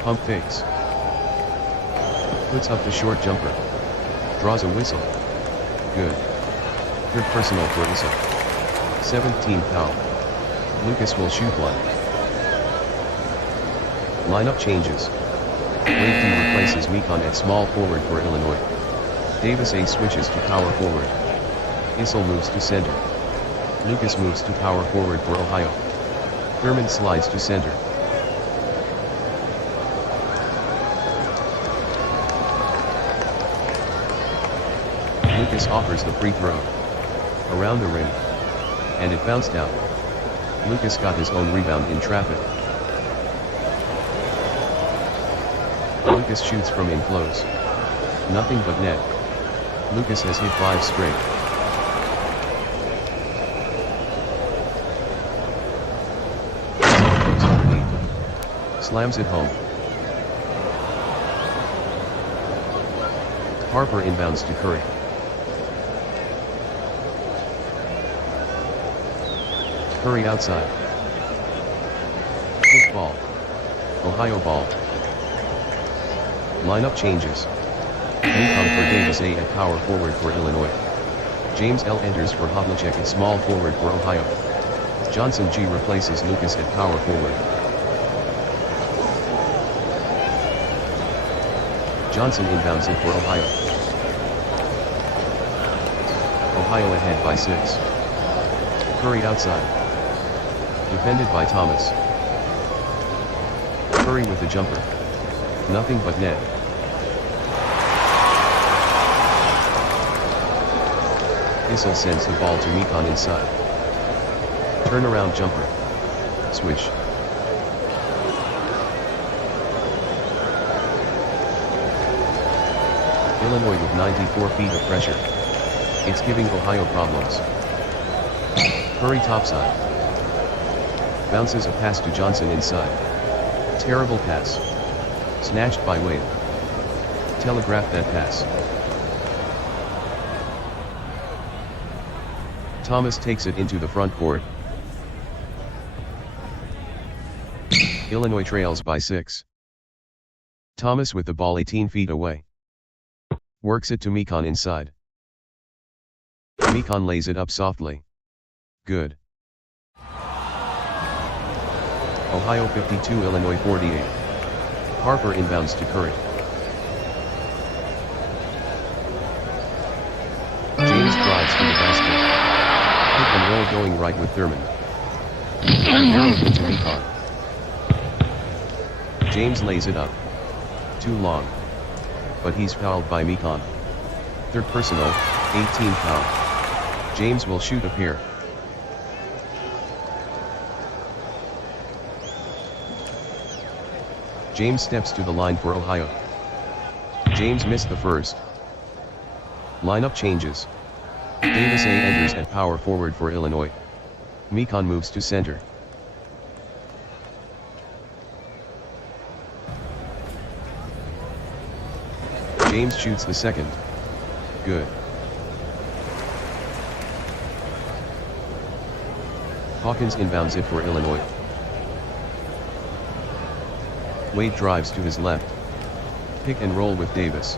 Pump fakes. Puts up the short jumper. Draws a whistle. Good. Third personal for Issel. 17th foul. Lucas will shoot 1. Lineup changes. Wade D replaces Mekon at small forward for Illinois. Davis A switches to power forward. Issel moves to center. Lucas moves to power forward for Ohio. Thurmond slides to center. Lucas offers the free throw. Around the rim. And it bounced out. Lucas got his own rebound in traffic. Lucas shoots from in close. Nothing but net. Lucas has hit 5 straight. Slams it home. Harper inbounds to Curry. Curry outside. Kick ball. Ohio ball. Lineup changes. Mekon for Davis A at power forward for Illinois. James L enters for Havlicek at small forward for Ohio. Johnson G replaces Lucas at power forward. Johnson inbounds it for Ohio. Ohio ahead by 6. Curry outside. Defended by Thomas. Curry with the jumper. Nothing but net. Issel sends the ball to Mekon inside. Turnaround jumper. Switch. Illinois with 94 feet of pressure. It's giving Ohio problems. Curry topside. Bounces a pass to Johnson inside. Terrible pass. Snatched by Wade. Telegraphed that pass. Thomas takes it into the front court. Illinois trails by 6. Thomas with the ball 18 feet away. Works it to Mekon inside. Mekon lays it up softly. Good. Ohio 52, Illinois 48. Harper inbounds to Curry. James drives to the basket. Pick and roll going right with Thurmond. Arrow to Mekon. James lays it up. Too long. But he's fouled by Mekon. Third personal, 18 foul. James will shoot a pair. James steps to the line for Ohio. James missed the first. Lineup changes. Davis A enters at power forward for Illinois. Mekon moves to center. James shoots the second. Good. Hawkins inbounds it for Illinois. Wade drives to his left. Pick and roll with Davis.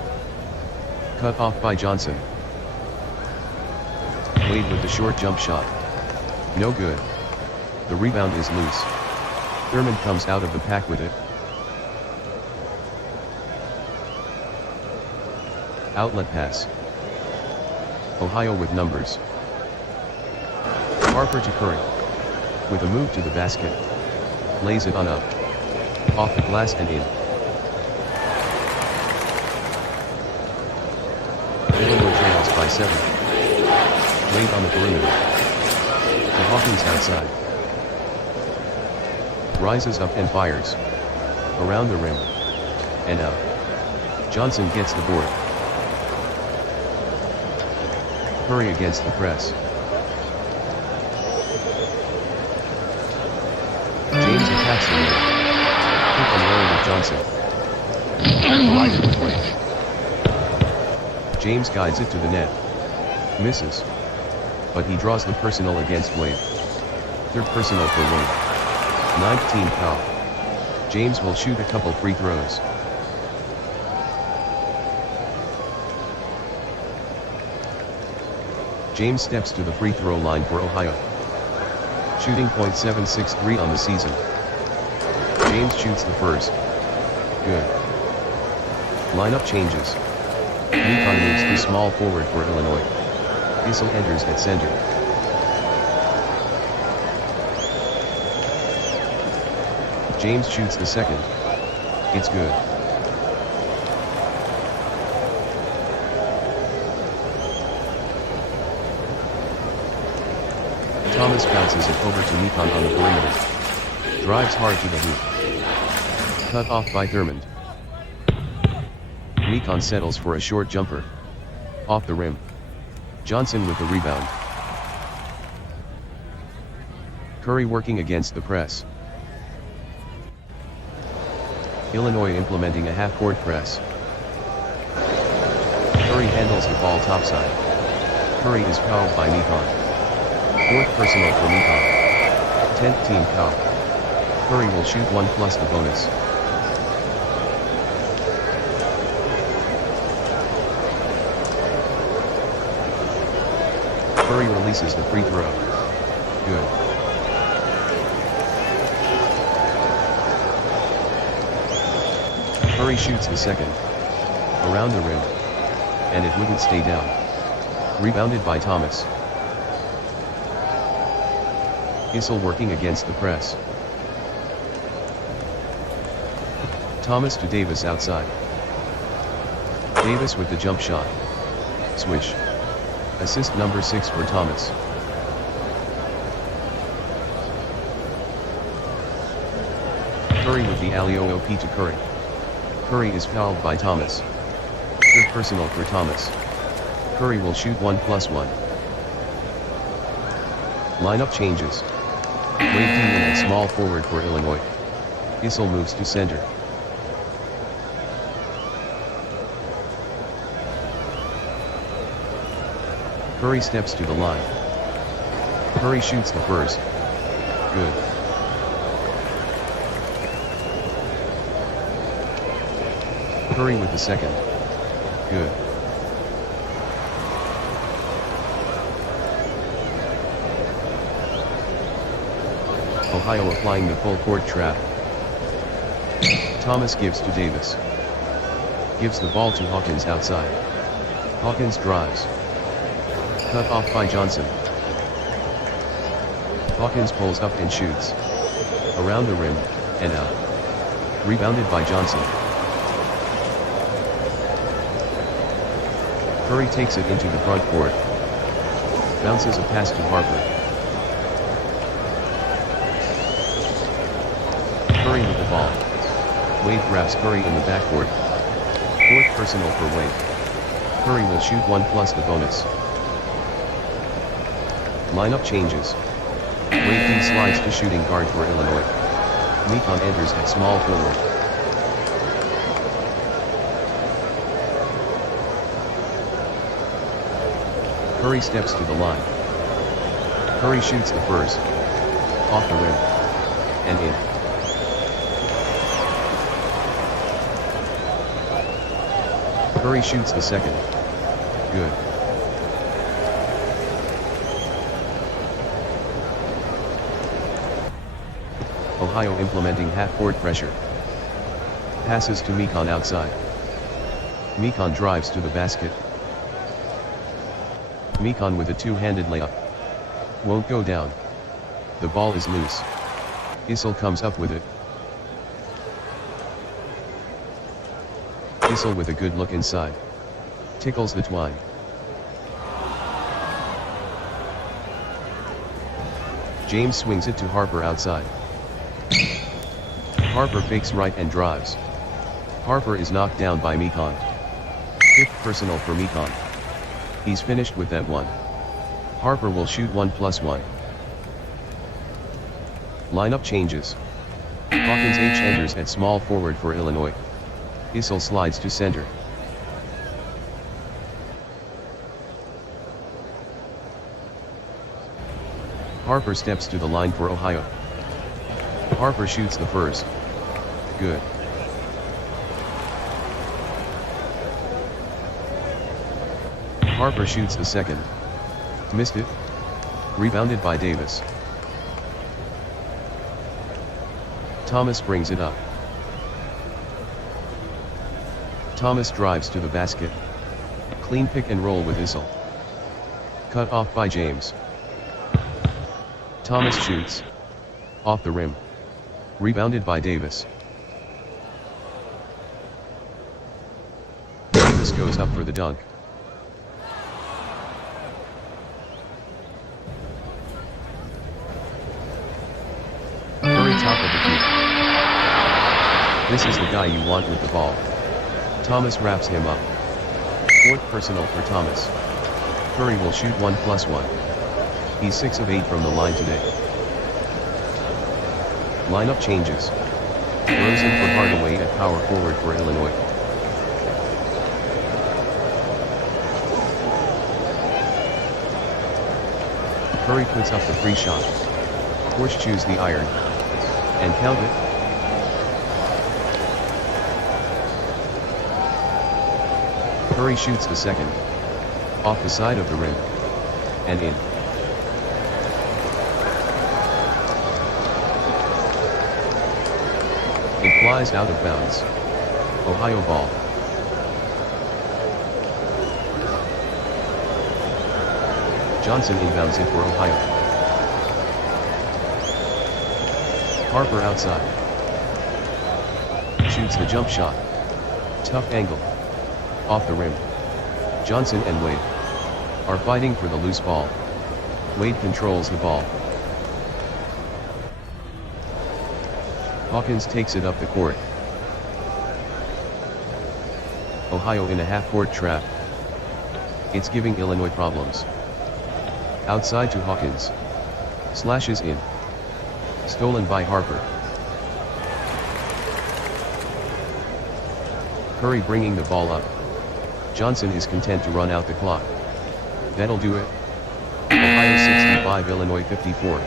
Cut off by Johnson. Wade with the short jump shot. No good. The rebound is loose. Thurmond comes out of the pack with it. Outlet pass. Ohio with numbers. Harper to Curry. With a move to the basket. Lays it on up. Off the glass and in. Illinois trails by 7. Wade on the perimeter. To Hawkins outside. Rises up and fires. Around the rim. And out. Johnson gets the board. Curry against the press. James attacks the rim. Pick and roll with Johnson. Collided with Wade. James guides it to the net. Misses. But he draws the personal against Wade. Third personal for Wade. 9th team foul. James will shoot a couple free throws. James steps to the free throw line for Ohio. Shooting .763 on the season. James shoots the first. Good. Lineup changes. Mekon moves to small forward for Illinois. Issel enters at center. James shoots the second. It's good. Thomas bounces it over to Mekon on the perimeter. Drives hard to the hoop. Cut off by Thurmond. Mekon settles for a short jumper. Off the rim. Johnson with the rebound. Curry working against the press. Illinois implementing a half-court press. Curry handles the ball topside. Curry is fouled by Mekon. 4th personal for Mekon. 10th team foul. Curry will shoot 1 plus the bonus. Curry releases the free throw. Good. Curry shoots the second. Around the rim. And it wouldn't stay down. Rebounded by Thomas. Issel working against the press. Thomas to Davis outside. Davis with the jump shot. Swish. Assist number 6 for Thomas. Curry with the alley-oop to Curry. Curry is fouled by Thomas. Third personal for Thomas. Curry will shoot 1 plus 1. Lineup changes. Wade Demon at small forward for Illinois. Issel moves to center. Curry steps to the line. Curry shoots the first. Good. Curry with the second. Good. Ohio applying the full court trap. Thomas gives to Davis. Gives the ball to Hawkins outside. Hawkins drives. Cut off by Johnson. Hawkins pulls up and shoots. Around the rim, and out. Rebounded by Johnson. Curry takes it into the front court. Bounces a pass to Harper. Curry with the ball. Wade grabs Curry in the backcourt. Fourth personal for Wade. Curry will shoot 1 plus the bonus. Lineup changes. Wade D slides to shooting guard for Illinois. Mekon enters at small forward. Curry steps to the line. Curry shoots the first. Off the rim. And in. Curry shoots the second. Good. Ohio implementing half-court pressure. Passes to Mekon outside. Mekon drives to the basket. Mekon with a two-handed layup. Won't go down. The ball is loose. Issel comes up with it. Issel with a good look inside. Tickles the twine. James swings it to Harper outside. Harper fakes right and drives. Harper is knocked down by Mekon. Fifth personal for Mekon. He's finished with that one. Harper will shoot 1 plus 1. Lineup changes. Hawkins H enters at small forward for Illinois. Issel slides to center. Harper steps to the line for Ohio. Harper shoots the first. Good. Harper shoots the second. Missed it. Rebounded by Davis. Thomas brings it up. Thomas drives to the basket. Clean pick and roll with Issel. Cut off by James. Thomas shoots. Off the rim. Rebounded by Davis. Davis goes up for the dunk. Curry top of the key. This is the guy you want with the ball. Thomas wraps him up. Fourth personal for Thomas. Curry will shoot 1 plus 1. He's 6 of 8 from the line today. Lineup changes. Rosen for Hardaway at power forward for Illinois. Curry puts up the free shot. Horseshoes the iron. And count it. Curry shoots the second. Off the side of the rim. And in. It flies out of bounds. Ohio ball. Johnson inbounds it for Ohio. Harper outside. Shoots the jump shot. Tough angle. Off the rim. Johnson and Wade are fighting for the loose ball. Wade controls the ball. Hawkins takes it up the court. Ohio in a half-court trap. It's giving Illinois problems. Outside to Hawkins. Slashes in. Stolen by Harper. Curry bringing the ball up. Johnson is content to run out the clock. That'll do it. Ohio 65, Illinois 54.